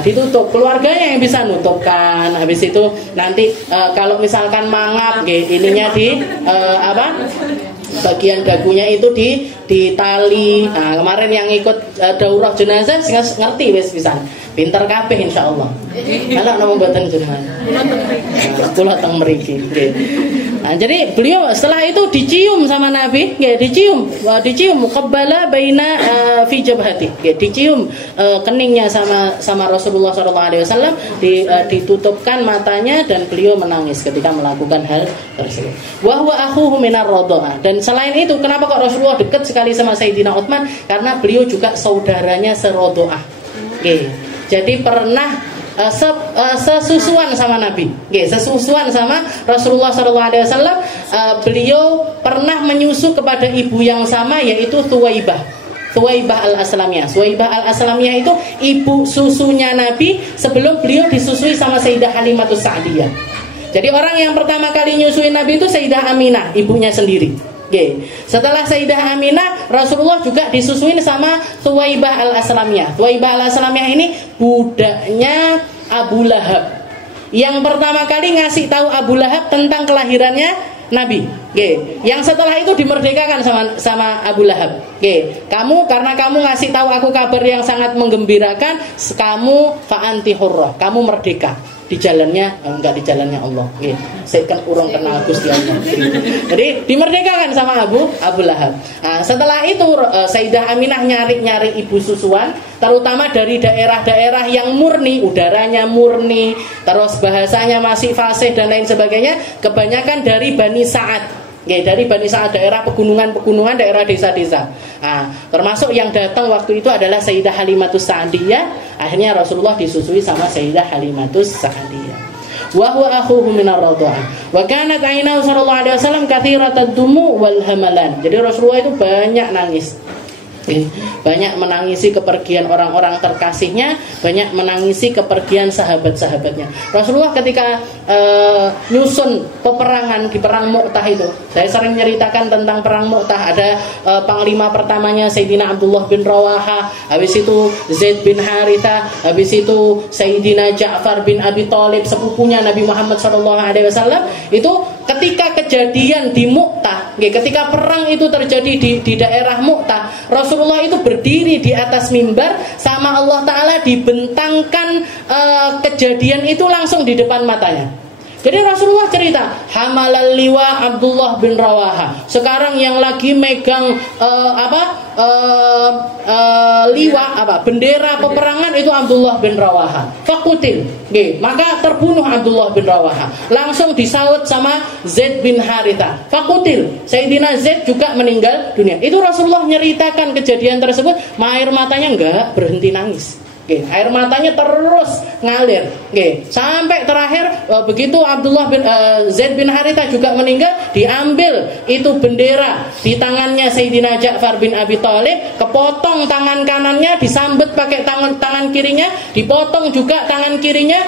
Ditutup, keluarganya yang bisa nutupkan. Habis itu nanti kalau misalkan mangap, ininya di bagian dagunya itu ditali. Nah, kemarin yang ikut daurah jenazah ngerti wis pisan. Pinter kabeh insyaallah. Anak nama mboten jenengan. Kula teng mriki. Nggih. Nah, jadi beliau setelah itu dicium sama Nabi, nggih, dicium qabbala baina fi jabhati. Nggih, dicium keningnya sama Rasulullah sallallahu alaihi wasallam, ditutupkan matanya dan beliau menangis ketika melakukan hal tersebut. Wa huwa akhuhu minar radha'ah. Dan selain itu, kenapa kok Rasulullah dekat sekali sama Sayyidina Utsman? Karena beliau juga saudaranya serodha'ah. Nggih. Jadi pernah sesusuan sama Nabi, sesusuan sama Rasulullah SAW. Beliau pernah menyusu kepada ibu yang sama, yaitu Thuwaibah al-Aslamiyah. Thuwaibah al-Aslamiyah itu ibu susunya Nabi sebelum beliau disusui sama Sayyidah Halimatus Sa'diyah. Jadi orang yang pertama kali nyusuin Nabi itu Sayyidah Aminah, ibunya sendiri. Setelah Sayyidah Aminah, Rasulullah juga disusuin sama Thuwaibah al-Aslamiyah. Thuwaibah al-Aslamiyah ini budaknya Abu Lahab, yang pertama kali ngasih tahu Abu Lahab tentang kelahirannya Nabi. Yang setelah itu dimerdekakan sama Abu Lahab. Karena kamu ngasih tahu aku kabar yang sangat menggembirakan, kamu fa'anti hurrah, kamu merdeka. Di jalannya, enggak di jalannya Allah. Saya kan urung kenal Gusti Allah. Jadi dimerdekakan sama Abu Lahab. Nah, setelah itu Sayyidah Aminah nyari ibu susuan, terutama dari daerah-daerah yang murni, udaranya murni, terus bahasanya masih fasih dan lain sebagainya. Kebanyakan dari Bani Sa'ad. Dari Bani Sa'ad, daerah pegunungan-pegunungan, daerah desa-desa. Nah, termasuk yang datang waktu itu adalah Sayyidah Halimatus Sa'diyah. Akhirnya Rasulullah disusui sama Sayyidah Halimatus Sa'diyah. Wa huwa akhuhu minar radha'ah. Wa kanat ainahu sallallahu alaihi wasallam katsiratad dumu wal hamalan. Jadi Rasulullah itu banyak nangis. Banyak menangisi kepergian orang-orang terkasihnya, banyak menangisi kepergian sahabat-sahabatnya. Rasulullah ketika nyusun peperangan di perang Mu'tah itu, saya sering menceritakan tentang perang Mu'tah. Ada panglima pertamanya Sayyidina Abdullah bin Rawaha, habis itu Zaid bin Haritha, habis itu Sayyidina Ja'far bin Abi Thalib, sepupunya Nabi Muhammad SAW. Itu ketika kejadian di Mu'tah, ketika perang itu terjadi di daerah Mu'tah, Rasulullah itu berdiri di atas mimbar, sama Allah Ta'ala dibentangkan kejadian itu langsung di depan matanya. Jadi Rasulullah cerita, hamalal liwa Abdullah bin Rawaha. Sekarang yang lagi megang liwa bendera peperangan itu Abdullah bin Rawaha. Fakutil, maka terbunuh Abdullah bin Rawaha. Langsung disaut sama Zaid bin Haritha. Fakutil, Sayyidina Zaid juga meninggal dunia. Itu Rasulullah nyeritakan kejadian tersebut, air matanya enggak berhenti nangis. Air matanya terus ngalir. Sampai terakhir begitu Abdullah bin Zaid bin Haritha juga meninggal, diambil itu bendera di tangannya Sayyidina Ja'far bin Abi Thalib, kepotong tangan kanannya, disambet pakai tangan kirinya, dipotong juga tangan kirinya,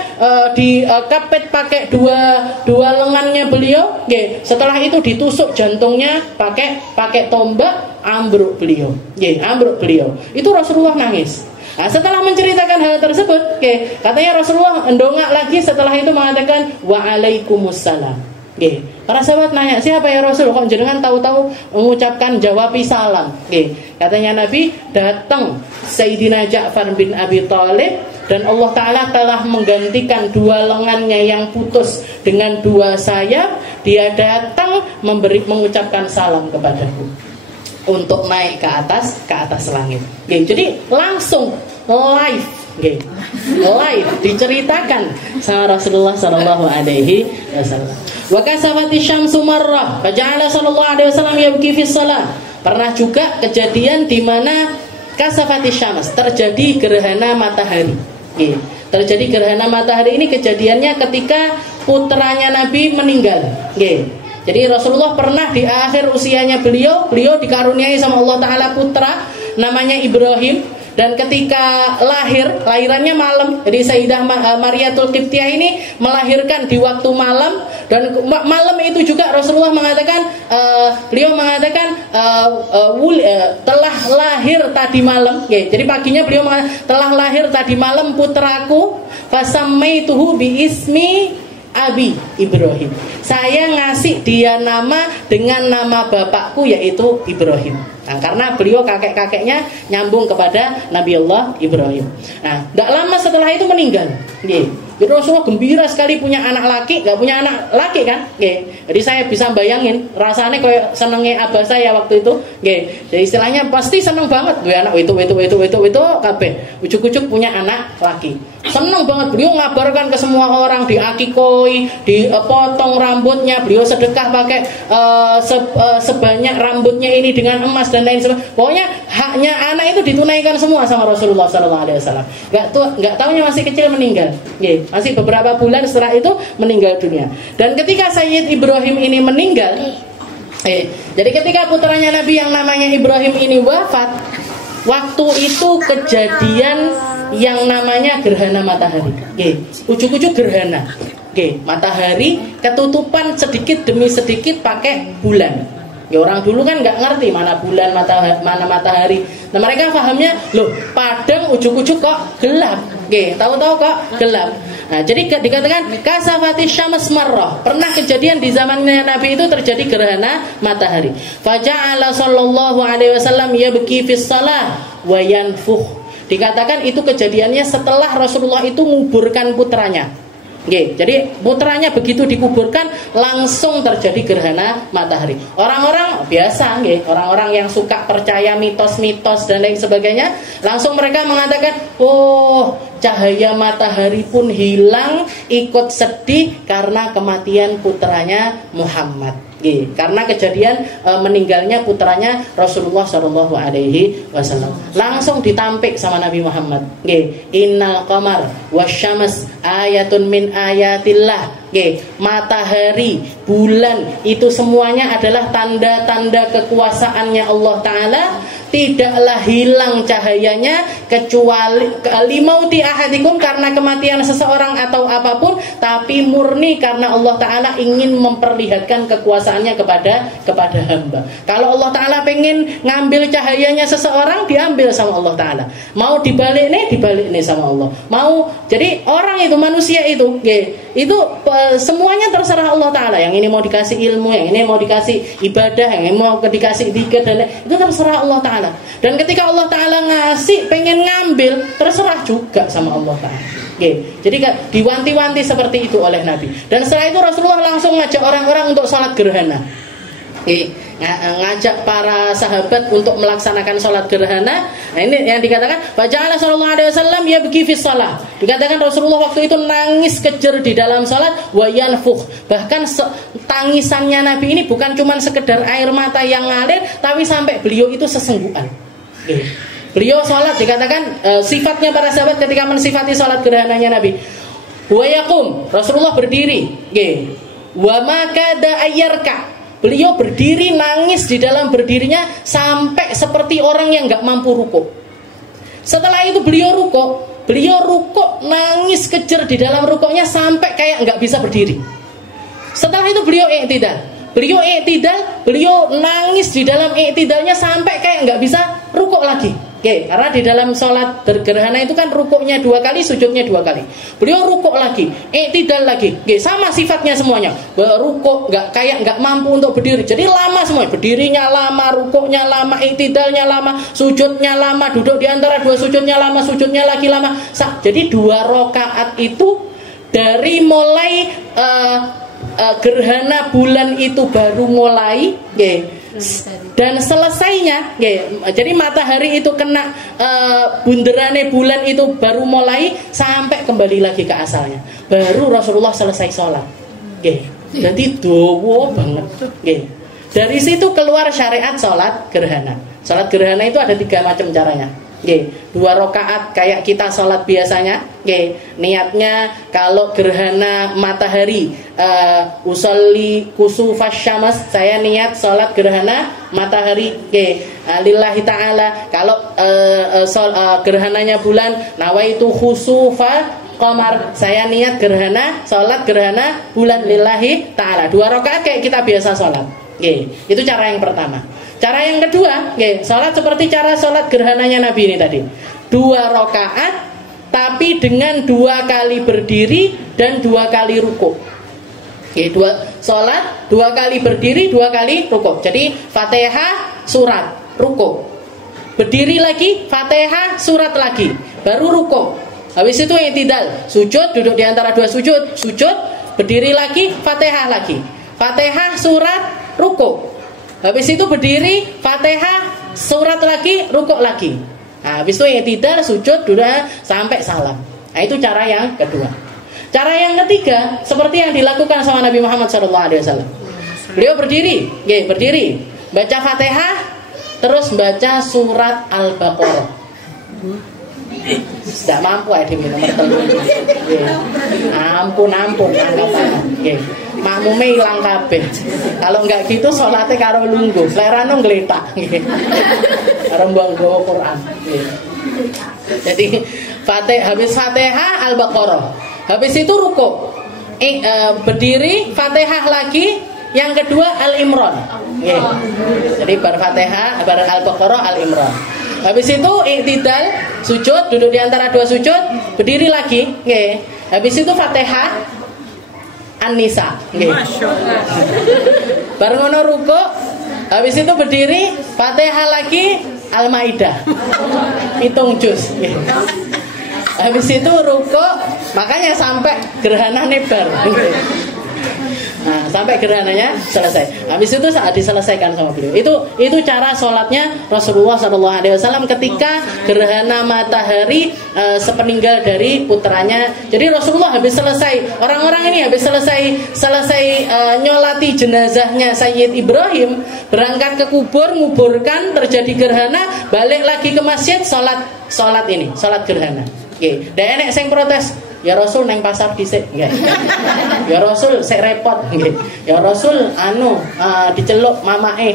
dikepit pakai dua lengannya beliau. Setelah itu ditusuk jantungnya pakai tombak, ambruk beliau. Ambruk beliau. Itu Rasulullah nangis. Nah, setelah menceritakan hal tersebut, katanya Rasulullah mendongak lagi, setelah itu mengatakan waalaikumsalam. Para sahabat nanya, siapa ya Rasul? Kok jenengan tahu-tahu mengucapkan jawabi salam? Katanya Nabi, datang Sayyidina Ja'far bin Abi Thalib, dan Allah Ta'ala telah menggantikan dua lengannya yang putus dengan dua sayap. Dia datang mengucapkan salam kepadaku untuk naik ke atas langit. Jadi langsung live, diceritakan sama Rasulullah sallallahu alaihi wasallam. Wa kasafati syamsu marrah, faja'ala sallallahu alaihi wasallam yabki fi shalah. Pernah juga kejadian di mana kasafati syams, terjadi gerhana matahari. Terjadi gerhana matahari ini kejadiannya ketika putranya Nabi meninggal. Jadi Rasulullah pernah di akhir usianya beliau dikaruniai sama Allah Ta'ala putra namanya Ibrahim. Dan ketika lahirannya malam. Jadi Sayyidah Mariyatul Qibtiyah ini melahirkan di waktu malam. Dan malam itu juga Rasulullah mengatakan, beliau mengatakan telah lahir tadi malam. Jadi paginya beliau mengatakan, telah lahir tadi malam putraku, fasammaituhu bi ismi Abi Ibrahim. Saya ngasih dia nama dengan nama bapakku yaitu Ibrahim. Nah, karena beliau kakek-kakeknya nyambung kepada Nabi Allah Ibrahim. Nah, tidak lama setelah itu meninggal. Jadi Rasulullah gembira sekali punya anak laki, nggak punya anak laki kan? Jadi saya bisa bayangin rasanya kayak senengnya abah saya waktu itu. Jadi istilahnya pasti seneng banget. Anak itu kabeh. Ujuk-ujuk punya anak laki. Seneng banget, beliau ngabarkan ke semua orang, diakikoi, dipotong rambutnya, beliau sedekah pakai sebanyak rambutnya ini dengan emas dan lain sebagainya. Pokoknya haknya anak itu ditunaikan semua sama Rasulullah SAW. Nggak taunya masih kecil meninggal. Masih beberapa bulan setelah itu meninggal dunia. Dan ketika Sayyid Ibrahim ini meninggal, jadi ketika putranya Nabi yang namanya Ibrahim ini wafat, waktu itu kejadian yang namanya gerhana matahari. Ujuk-ujuk gerhana. Matahari ketutupan sedikit demi sedikit pakai bulan. Orang dulu kan nggak ngerti mana bulan, mana matahari. Nah mereka pahamnya, loh Padang ujuk-ujuk kok gelap. Tahu-tahu kok gelap. Nah jadi dikatakan kasafati syams marrah. Pernah kejadian di zamannya Nabi itu terjadi gerhana matahari. Faja'ala sallallahu alaihi wasallam yabki fis shalah wa yanfukh. Dikatakan itu kejadiannya setelah Rasulullah itu nguburkan putranya. Jadi putranya begitu dikuburkan langsung terjadi gerhana matahari. Orang-orang biasa, orang-orang yang suka percaya mitos-mitos dan lain sebagainya, langsung mereka mengatakan, oh cahaya matahari pun hilang, ikut sedih karena kematian putranya Muhammad. Karena kejadian meninggalnya putranya Rasulullah SAW. Langsung ditampik sama Nabi Muhammad. Innal qamar wasyams ayatun min ayatillah. Matahari, bulan itu semuanya adalah tanda-tanda kekuasaannya Allah Ta'ala. Tidaklah hilang cahayanya kecuali limauti ahadikum, karena kematian seseorang atau apapun, tapi murni karena Allah Ta'ala ingin memperlihatkan kekuasaannya kepada hamba. Kalau Allah Ta'ala pengen ngambil cahayanya seseorang, diambil sama Allah Ta'ala. Mau dibalik nih sama Allah. Mau jadi orang itu, manusia itu semuanya terserah Allah Ta'ala. Yang ini mau dikasih ilmu, yang ini mau dikasih ibadah, yang ini mau dikasih dzikir, dan itu terserah Allah Ta'ala. Dan ketika Allah Ta'ala ngasih, pengen ngambil, terserah juga sama Allah Ta'ala. Jadi diwanti-wanti seperti itu oleh Nabi. Dan setelah itu Rasulullah langsung ngajak orang-orang untuk sholat gerhana. Ngajak para sahabat untuk melaksanakan sholat gerhana. Nah ini yang dikatakan Faja'ala sallallahu alaihi wasallam yabki fi shalah. Dikatakan Rasulullah waktu itu nangis kejer di dalam sholat wa yanfukh. Bahkan tangisannya Nabi ini bukan cuma sekedar air mata yang ngalir, tapi sampai beliau itu sesenggukan. Beliau sholat, dikatakan sifatnya para sahabat ketika mensifati sholat gerhananya Nabi, wa yakum, Rasulullah berdiri, wa makada ayyarka. Beliau berdiri nangis di dalam berdirinya sampai seperti orang yang nggak mampu rukuk. Setelah itu beliau rukuk nangis kejer di dalam rukuknya sampai kayak nggak bisa berdiri. Setelah itu beliau nangis di dalam i'tidalnya sampai kayak nggak bisa rukuk lagi. Karena di dalam sholat gerhana itu kan rukuknya 2 kali, sujudnya 2 kali. Beliau rukuk lagi, i'tidal lagi. Sama sifatnya semuanya. Rukuk nggak mampu untuk berdiri. Jadi lama semuanya. Berdirinya lama, rukuknya lama, i'tidalnya lama, sujudnya lama, duduk di antara 2 sujudnya lama, sujudnya lagi lama. Jadi 2 rakaat itu dari mulai gerhana bulan itu baru mulai, dan selesainya, jadi matahari itu kena bunderane bulan itu baru mulai sampai kembali lagi ke asalnya. Baru Rasulullah selesai sholat. Jadi dowo banget. Dari situ keluar syariat sholat gerhana. Sholat gerhana itu ada 3 macam caranya. 2 rakaat kayak kita sholat biasanya. Niatnya kalau gerhana matahari, usolli kusufas syams, saya niat sholat gerhana matahari. Lillahi ta'ala. Kalau gerhananya bulan, nawaitu khusufa qamar, saya niat sholat gerhana bulan lillahi ta'ala. 2 rakaat kayak kita biasa sholat. Itu cara yang pertama. Cara yang kedua, sholat seperti cara sholat gerhananya Nabi ini tadi. 2 rakaat, tapi dengan 2 kali berdiri dan 2 kali rukuk. Oke, sholat 2 kali berdiri, 2 kali rukuk. Jadi Fatihah, surat, rukuk. Berdiri lagi, Fatihah, surat lagi, baru rukuk. Habis itu i'tidal, sujud, duduk di antara 2 sujud, berdiri lagi, Fatihah lagi. Fatihah, surat, rukuk. Habis itu berdiri, Fatihah, surat lagi, rukuk lagi. Nah, habis itu i'tidal, sujud, duduk sampai salam. Nah, itu cara yang kedua. Cara yang ketiga seperti yang dilakukan sama Nabi Muhammad SAW. Beliau berdiri, baca Fatihah, terus baca surat Al-Baqarah. Tidak mampu ya demi nomor 3. Ampun anggapan. Makmume ilang kabeh. Kalau enggak gitu salatnya karo lungguh, lerane ngletak. Karo mbanggo Quran. Jadi habis Fatihah Al-Baqarah. Habis itu rukuk, berdiri, Fatihah lagi, yang kedua Al-Imran. Jadi Fatihah, Al-Baqarah, Al-Imran. Habis itu i'tidal, sujud, duduk di antara 2 sujud, berdiri lagi. Habis itu Fatihah, An-Nisa. Baru ngono rukuk, habis itu berdiri, Fatihah lagi, Al-Maidah. Hitung juz. Habis itu rukuk, makanya sampai gerhana nebar. Nah, sampai gerhananya selesai. Habis itu saat diselesaikan sama beliau. Itu cara sholatnya Rasulullah SAW ketika gerhana matahari sepeninggal dari putranya. Jadi Rasulullah habis selesai, orang-orang ini habis selesai nyolati jenazahnya Sayyid Ibrahim, berangkat ke kubur, nguburkan, terjadi gerhana, balik lagi ke masjid, sholat gerhana. Nggih, dek enek sing protes, ya Rasul neng pasar dhisik, nggih. Ya Rasul sik repot, nggih. Ya Rasul diceluk mamake.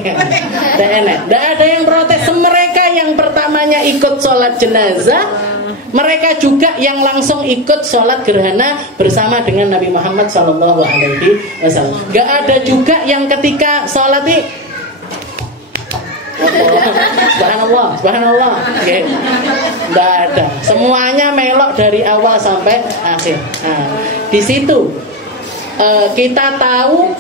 Dek enek. Ndak ada yang protes. Mereka yang pertamanya ikut sholat jenazah, mereka juga yang langsung ikut sholat gerhana bersama dengan Nabi Muhammad SAW. Gak ada juga yang ketika sholat ini Subhanallah. Okay. Nggak ada. Semuanya melok dari awal sampai akhir. Nah, di situ kita tahu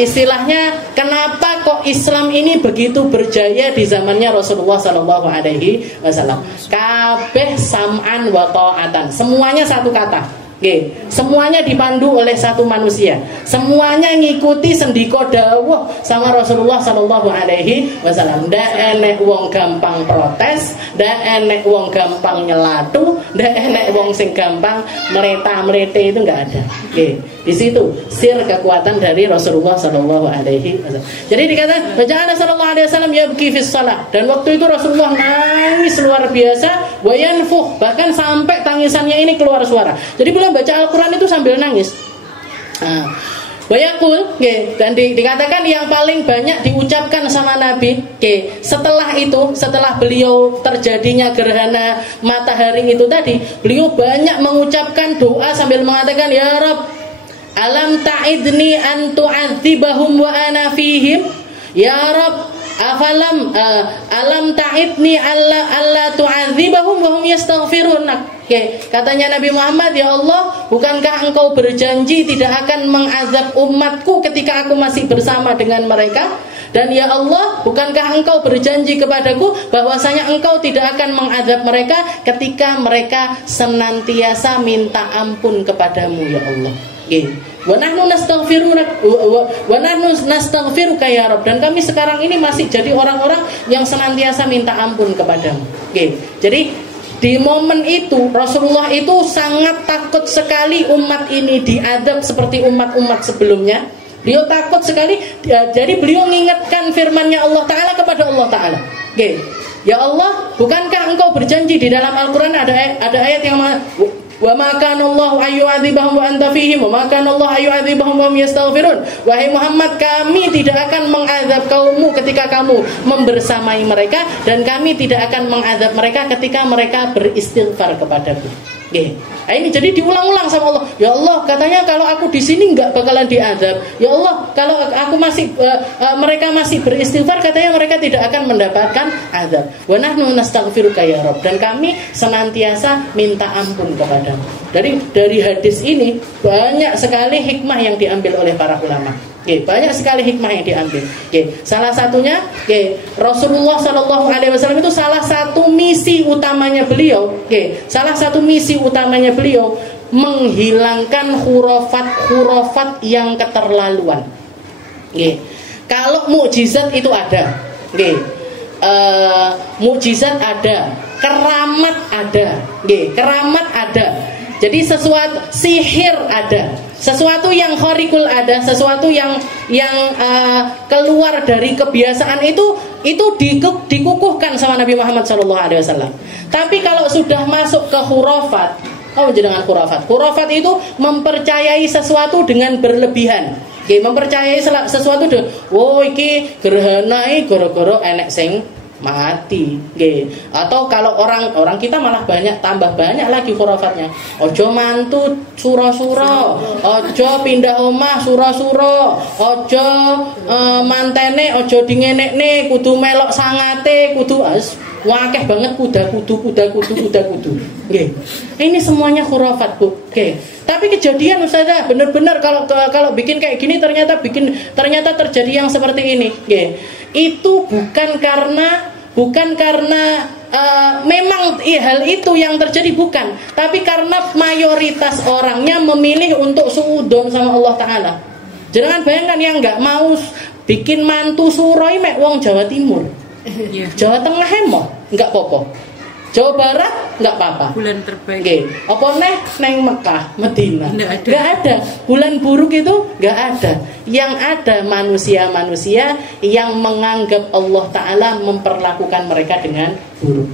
istilahnya kenapa kok Islam ini begitu berjaya di zamannya Rasulullah SAW. Kabeh sam'an wa ta'atan. Semuanya satu kata. Semuanya dipandu oleh satu manusia. Semuanya ngikuti sendiko dawuh sama Rasulullah SAW. Ndak enek wong gampang protes, ndak enek wong gampang nyelatu, ndak enek wong sing gampang melete itu nggak ada. Di situ sir kekuatan dari Rasulullah SAW. Jadi dikatakan bacaan Rasulullah SAW yabki fis shalah, dan waktu itu Rasulullah nangis luar biasa, wa yanfuh, bahkan sampai tangisannya ini keluar suara. Jadi beliau baca Al-Quran itu sambil nangis. Bayakul, dan dikatakan yang paling banyak diucapkan sama Nabi, setelah beliau terjadinya gerhana matahari itu tadi, beliau banyak mengucapkan doa sambil mengatakan, ya Rabb, alam ta'idni an tu'adzibahum wa ana fihim, ya Rabb, alam ta'idni alla tu'adzibahum wa hum yastaghfirun. Katanya Nabi Muhammad, ya Allah, bukankah engkau berjanji tidak akan mengazab umatku ketika aku masih bersama dengan mereka? Dan ya Allah, bukankah engkau berjanji kepadaku bahwasanya engkau tidak akan mengazab mereka ketika mereka senantiasa minta ampun kepadamu, ya Allah. Wa nahnu nastaghfiruka ya Rabb, dan kami sekarang ini masih jadi orang-orang yang senantiasa minta ampun kepadamu. Jadi di momen itu Rasulullah itu sangat takut sekali umat ini diadab seperti umat-umat sebelumnya. Beliau takut sekali, jadi beliau mengingatkan firman-Nya Allah Ta'ala kepada Allah Ta'ala. Ya Allah, bukankah engkau berjanji di dalam Al-Quran ada ayat yang wa ma kana Allah ayyu'adzibahum wa anta fihim wa ma kana Allah ayyu'adzibahum wa hum yastaghfirun. Wahai Muhammad, kami tidak akan mengazab kaummu ketika kamu membersamai mereka, dan kami tidak akan mengazab mereka ketika mereka beristighfar kepadaku. Nah, ini jadi diulang-ulang sama Allah. Ya Allah, katanya kalau aku di sini nggak bakalan diazab. Ya Allah, kalau aku masih mereka masih beristighfar, katanya mereka tidak akan mendapatkan azab. Wa nahnu nastaghfiruka ya Rabb, dan kami senantiasa minta ampun kepadamu. Dari hadis ini banyak sekali hikmah yang diambil oleh para ulama. Banyak sekali hikmah yang diambil. Salah satunya, Rasulullah Shallallahu Alaihi Wasallam itu salah satu misi utamanya beliau. Salah satu misi utamanya beliau menghilangkan khurafat yang keterlaluan. Kalau mukjizat itu ada, mukjizat ada, keramat ada. Jadi sesuatu sihir ada, sesuatu yang khariqul ada, sesuatu yang keluar dari kebiasaan itu dikukuhkan sama Nabi Muhammad SAW. Tapi kalau sudah masuk ke khurafat, apa jenengan khurafat? Khurafat itu mempercayai sesuatu dengan berlebihan. Mempercayai sesuatu dengan, iki gerhana iki gara-gara enek sing mati, atau kalau orang kita malah tambah banyak lagi khurafatnya. Ojo mantu sura-sura, ojo pindah omah sura-sura, ojo mantene ojo dingenekne, kudu melok sangate, kudu wakeh banget kuda. Ini semuanya khurafat, Bu. Tapi kejadian Ustazah benar-benar kalau bikin kayak gini ternyata terjadi yang seperti ini. Itu bukan karena memang hal itu yang terjadi, bukan, tapi karena mayoritas orangnya memilih untuk suudon sama Allah Ta'ala. Jangan bayangkan yang nggak mau bikin mantu suroi mek wong Jawa Timur, Jawa Tengah emoh nggak popo, Jawa Barat nggak apa-apa. Bulan terbaik. Apa neng Mekah, Medina, nggak ada. Bulan buruk itu nggak ada. Yang ada manusia-manusia yang menganggap Allah Ta'ala memperlakukan mereka dengan buruk.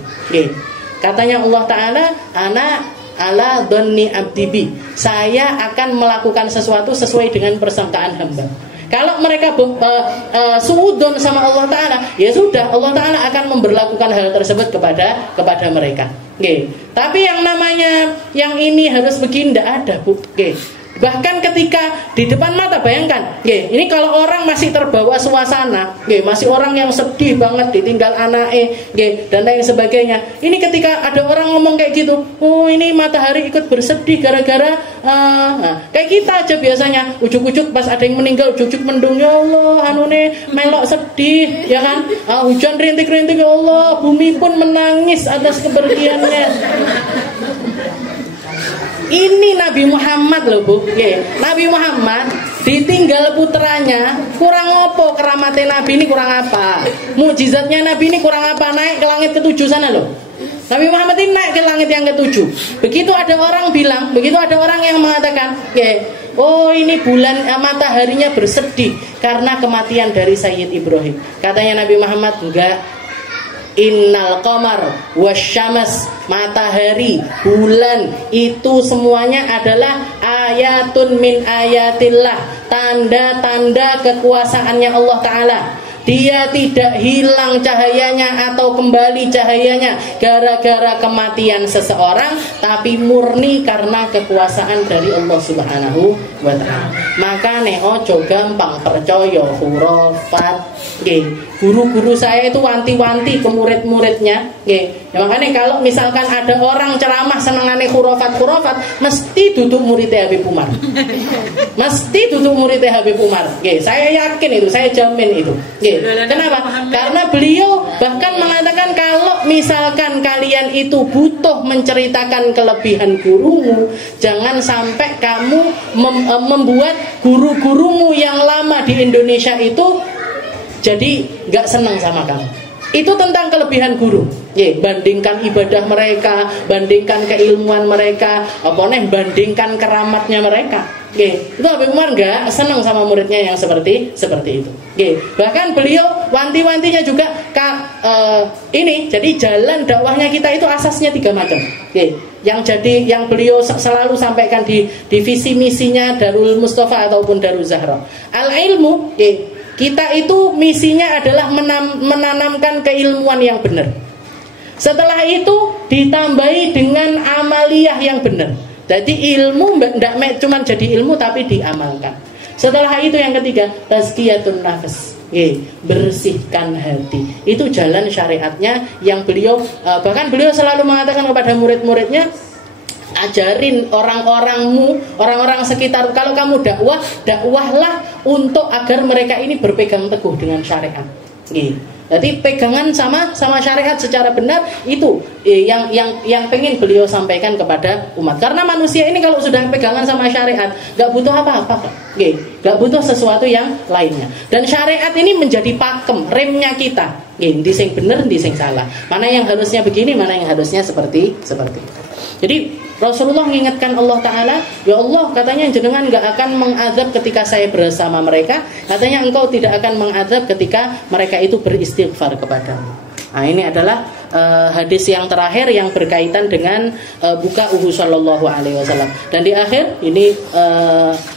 Katanya Allah Ta'ala, ana ala dhanni abdibi, saya akan melakukan sesuatu sesuai dengan persangkaan hamba. Kalau mereka suudon sama Allah Ta'ala, ya sudah, Allah Ta'ala akan memberlakukan hal tersebut kepada mereka. Tapi yang namanya yang ini harus begini, tidak ada, Bu. Bahkan ketika di depan mata, bayangkan, ini kalau orang masih terbawa suasana, masih orang yang sedih banget ditinggal anaknya, dan lain sebagainya. Ini ketika ada orang ngomong kayak gitu, oh ini matahari ikut bersedih gara-gara kayak kita aja biasanya, ujuk-ujuk pas ada yang meninggal, ujuk-ujuk mendung, ya Allah, anune melok sedih, ya kan? Hujan rintik-rintik, ya Allah, bumi pun menangis atas kepergiannya. Ini Nabi Muhammad loh, Bu. Nabi Muhammad ditinggal putranya, kurang apa keramatnya Nabi ini, kurang apa? Mukjizatnya Nabi ini kurang apa? Naik ke langit ke-7 sana loh. Nabi Muhammad ini naik ke langit yang ke-7. Begitu ada orang yang mengatakan, oh ini bulan mataharinya bersedih karena kematian dari Sayyid Ibrahim. Katanya Nabi Muhammad, enggak. Innal qamar wasyamas, matahari, bulan itu semuanya adalah ayatun min ayatillah, tanda-tanda kekuasaannya Allah Ta'ala. Dia tidak hilang cahayanya atau kembali cahayanya gara-gara kematian seseorang, tapi murni karena kekuasaan dari Allah Subhanahu wa Ta'ala. Makane ojo gampang percaya khurafat. Guru-guru saya itu wanti-wanti ke murid-muridnya. Ya, makanya kalau misalkan ada orang ceramah senengane khurafat, mesti duduk muridnya Habib Umar. Mesti duduk muridnya Habib Umar. Saya yakin itu, saya jamin itu. Kenapa? Karena beliau bahkan mengatakan kalau misalkan kalian itu butuh menceritakan kelebihan gurumu, jangan sampai kamu membuat guru-gurumu yang lama di Indonesia itu jadi gak senang sama kamu. Itu tentang kelebihan guru. Bandingkan ibadah mereka, bandingkan keilmuan mereka, bandingkan keramatnya mereka. Itu Habib Umar gak senang sama muridnya yang seperti itu. Bahkan beliau wanti-wantinya juga ini. Jadi jalan dakwahnya kita itu asasnya 3 macam. Yang beliau selalu sampaikan di visi misinya Darul Mustafa ataupun Darul Zahra. Al-ilmu, kita itu misinya adalah menanamkan keilmuan yang benar. Setelah itu ditambahi dengan amaliyah yang benar. Jadi ilmu tidak cuma jadi ilmu tapi diamalkan. Setelah itu yang ketiga, tazkiyatun nafs, bersihkan hati. Itu jalan syariatnya yang beliau bahkan beliau selalu mengatakan kepada murid-muridnya, ajarin orang-orang sekitar, kalau kamu dakwahlah untuk agar mereka ini berpegang teguh dengan syariat. Jadi pegangan sama syariat secara benar itu yang pengen beliau sampaikan kepada umat. Karena manusia ini kalau sudah pegangan sama syariat, gak butuh apa-apa, gak butuh sesuatu yang lainnya. Dan syariat ini menjadi pakem, remnya kita. Di sing bener, di sing salah. Mana yang harusnya begini, mana yang harusnya seperti itu. Jadi Rasulullah mengingatkan Allah Ta'ala, ya Allah, katanya jenengan gak akan mengazab ketika saya bersama mereka. Katanya engkau tidak akan mengazab ketika mereka itu beristighfar kepadamu. Nah, ini adalah hadis yang terakhir yang berkaitan dengan buka'uhu sallallahu alaihi wasallam. Dan di akhir ini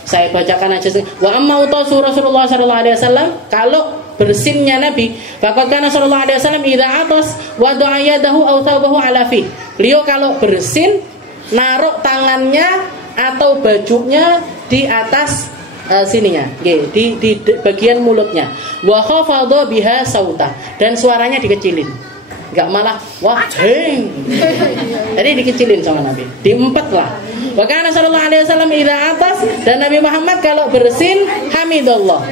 saya bacakan aja. Wa amma utasu Rasulullah sallallahu alaihi wasallam, kalau bersinnya Nabi, faqad kana sallallahu alaihi wasallam idza atas wa da'a yadahu aw thawbahu ala fi. Beliau kalau bersin naruh tangannya atau bajunya di atas sininya, di bagian mulutnya. Wa khafadha biha sauta, dan suaranya dikecilin. Enggak malah wah heng. Jadi dikecilin sama Nabi, diempet lah. Wa kana sallallahu alaihi wasallam idza atas, dan Nabi Muhammad kalau bersin hamidallah.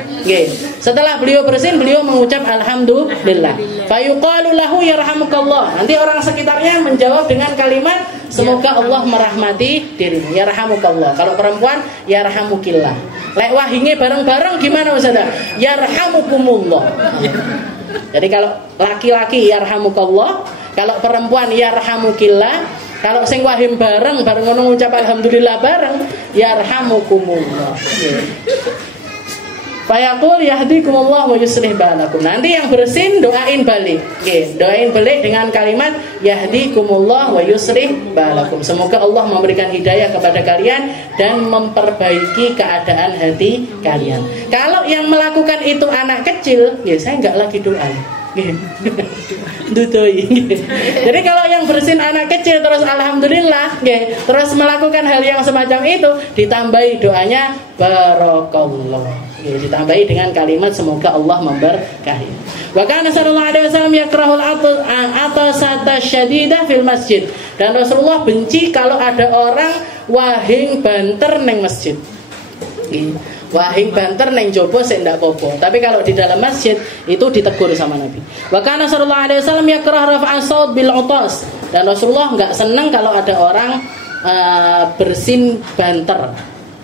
Setelah beliau bersin, beliau mengucap alhamdulillah. Fayuqalu lahu yarhamukallah. Nanti orang sekitarnya menjawab dengan kalimat semoga Allah merahmati dirimu, yarhamukallah. Kalau perempuan yarhamukillah. Lek wahinge bareng-bareng gimana Ustaz? Yarhamukumullah. Jadi kalau laki-laki yarhamukallah, kalau perempuan yarhamukillah. Kalau sing wahim bareng ngono ngucap alhamdulillah bareng, yarhamukumullah. Fayaqul yahdikumullah wa yuslih balakum. Nanti yang bersin doain balik. Doain balik dengan kalimat yahdikumullah wa yuslih balakum. Semoga Allah memberikan hidayah kepada kalian dan memperbaiki keadaan hati kalian. Kalau yang melakukan itu anak kecil, ya saya enggak lagi doa. Jadi kalau yang bersin anak kecil terus alhamdulillah, terus melakukan hal yang semacam itu, ditambahi doanya barakallah, ditambahi dengan kalimat semoga Allah memberkahi. Wa kana sallallahu alaihi wasallam yakrahul atasata syadidah fil masjid, dan Rasulullah benci kalau ada orang wahing banter neng masjid. Wahing banter neng jopo sik ndak apa-apa, tapi kalau di dalam masjid itu ditegur sama Nabi. Wa kana sallallahu alaihi wasallam yakrah raf'an saut bil utas, dan Rasulullah enggak senang kalau ada orang bersin banter.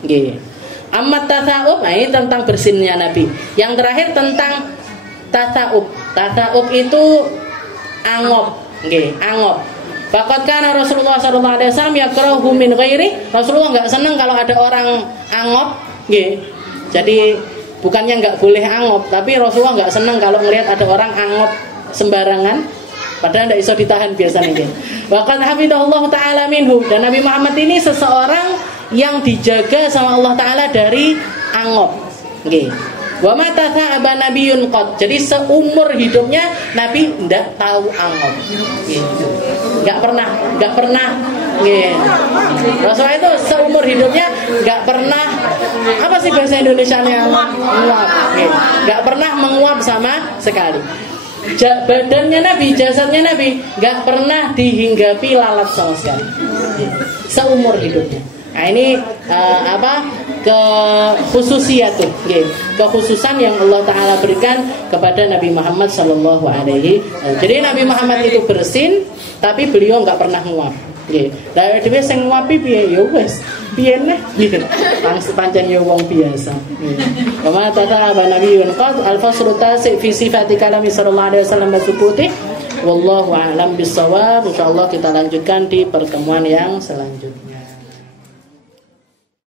Nggih. Amma tasawuf, ini tentang bersinnya Nabi. Yang terakhir tentang tasawuf. Tasawuf itu angop, nggih, angop. Faqad kana Rasulullah sallallahu alaihi wasallam yakrahu min ghairi. Rasulullah enggak senang kalau ada orang angop, nggih. Jadi bukannya enggak boleh angop, tapi Rasulullah enggak senang kalau melihat ada orang angop sembarangan, padahal enggak bisa ditahan biasanya. Waqad hafidhahullah taala minhu, dan Nabi Muhammad ini seseorang yang dijaga sama Allah taala dari angop. Nggih. Wa mata sa'aba nabiyyun qad. Jadi seumur hidupnya Nabi enggak tahu angop. Gitu. Enggak pernah. Nggih. Rasulullah itu seumur hidupnya enggak pernah, apa sih bahasa Indonesianya, menguap. Enggak pernah menguap sama sekali. Badannya Nabi, jasadnya Nabi enggak pernah dihinggapi lalat sama sekali. Seumur hidupnya. Nah ini kekhususiyatuh, kekhususan yang Allah Ta'ala berikan kepada Nabi Muhammad Sallallahu Alaihi Wasallam. Jadi Nabi Muhammad itu bersin, tapi beliau nggak pernah nguap. Dari dia sing nguapi piye ya wes, piye neh, langsung pancen ya wong biasa. Kama tata Nabiun qad al-faslu tasi fi sifati kalami sallallahu alaihi wasallam masukuti. Wallahu a'lam bissawab. Insyaallah kita lanjutkan di pertemuan yang selanjutnya.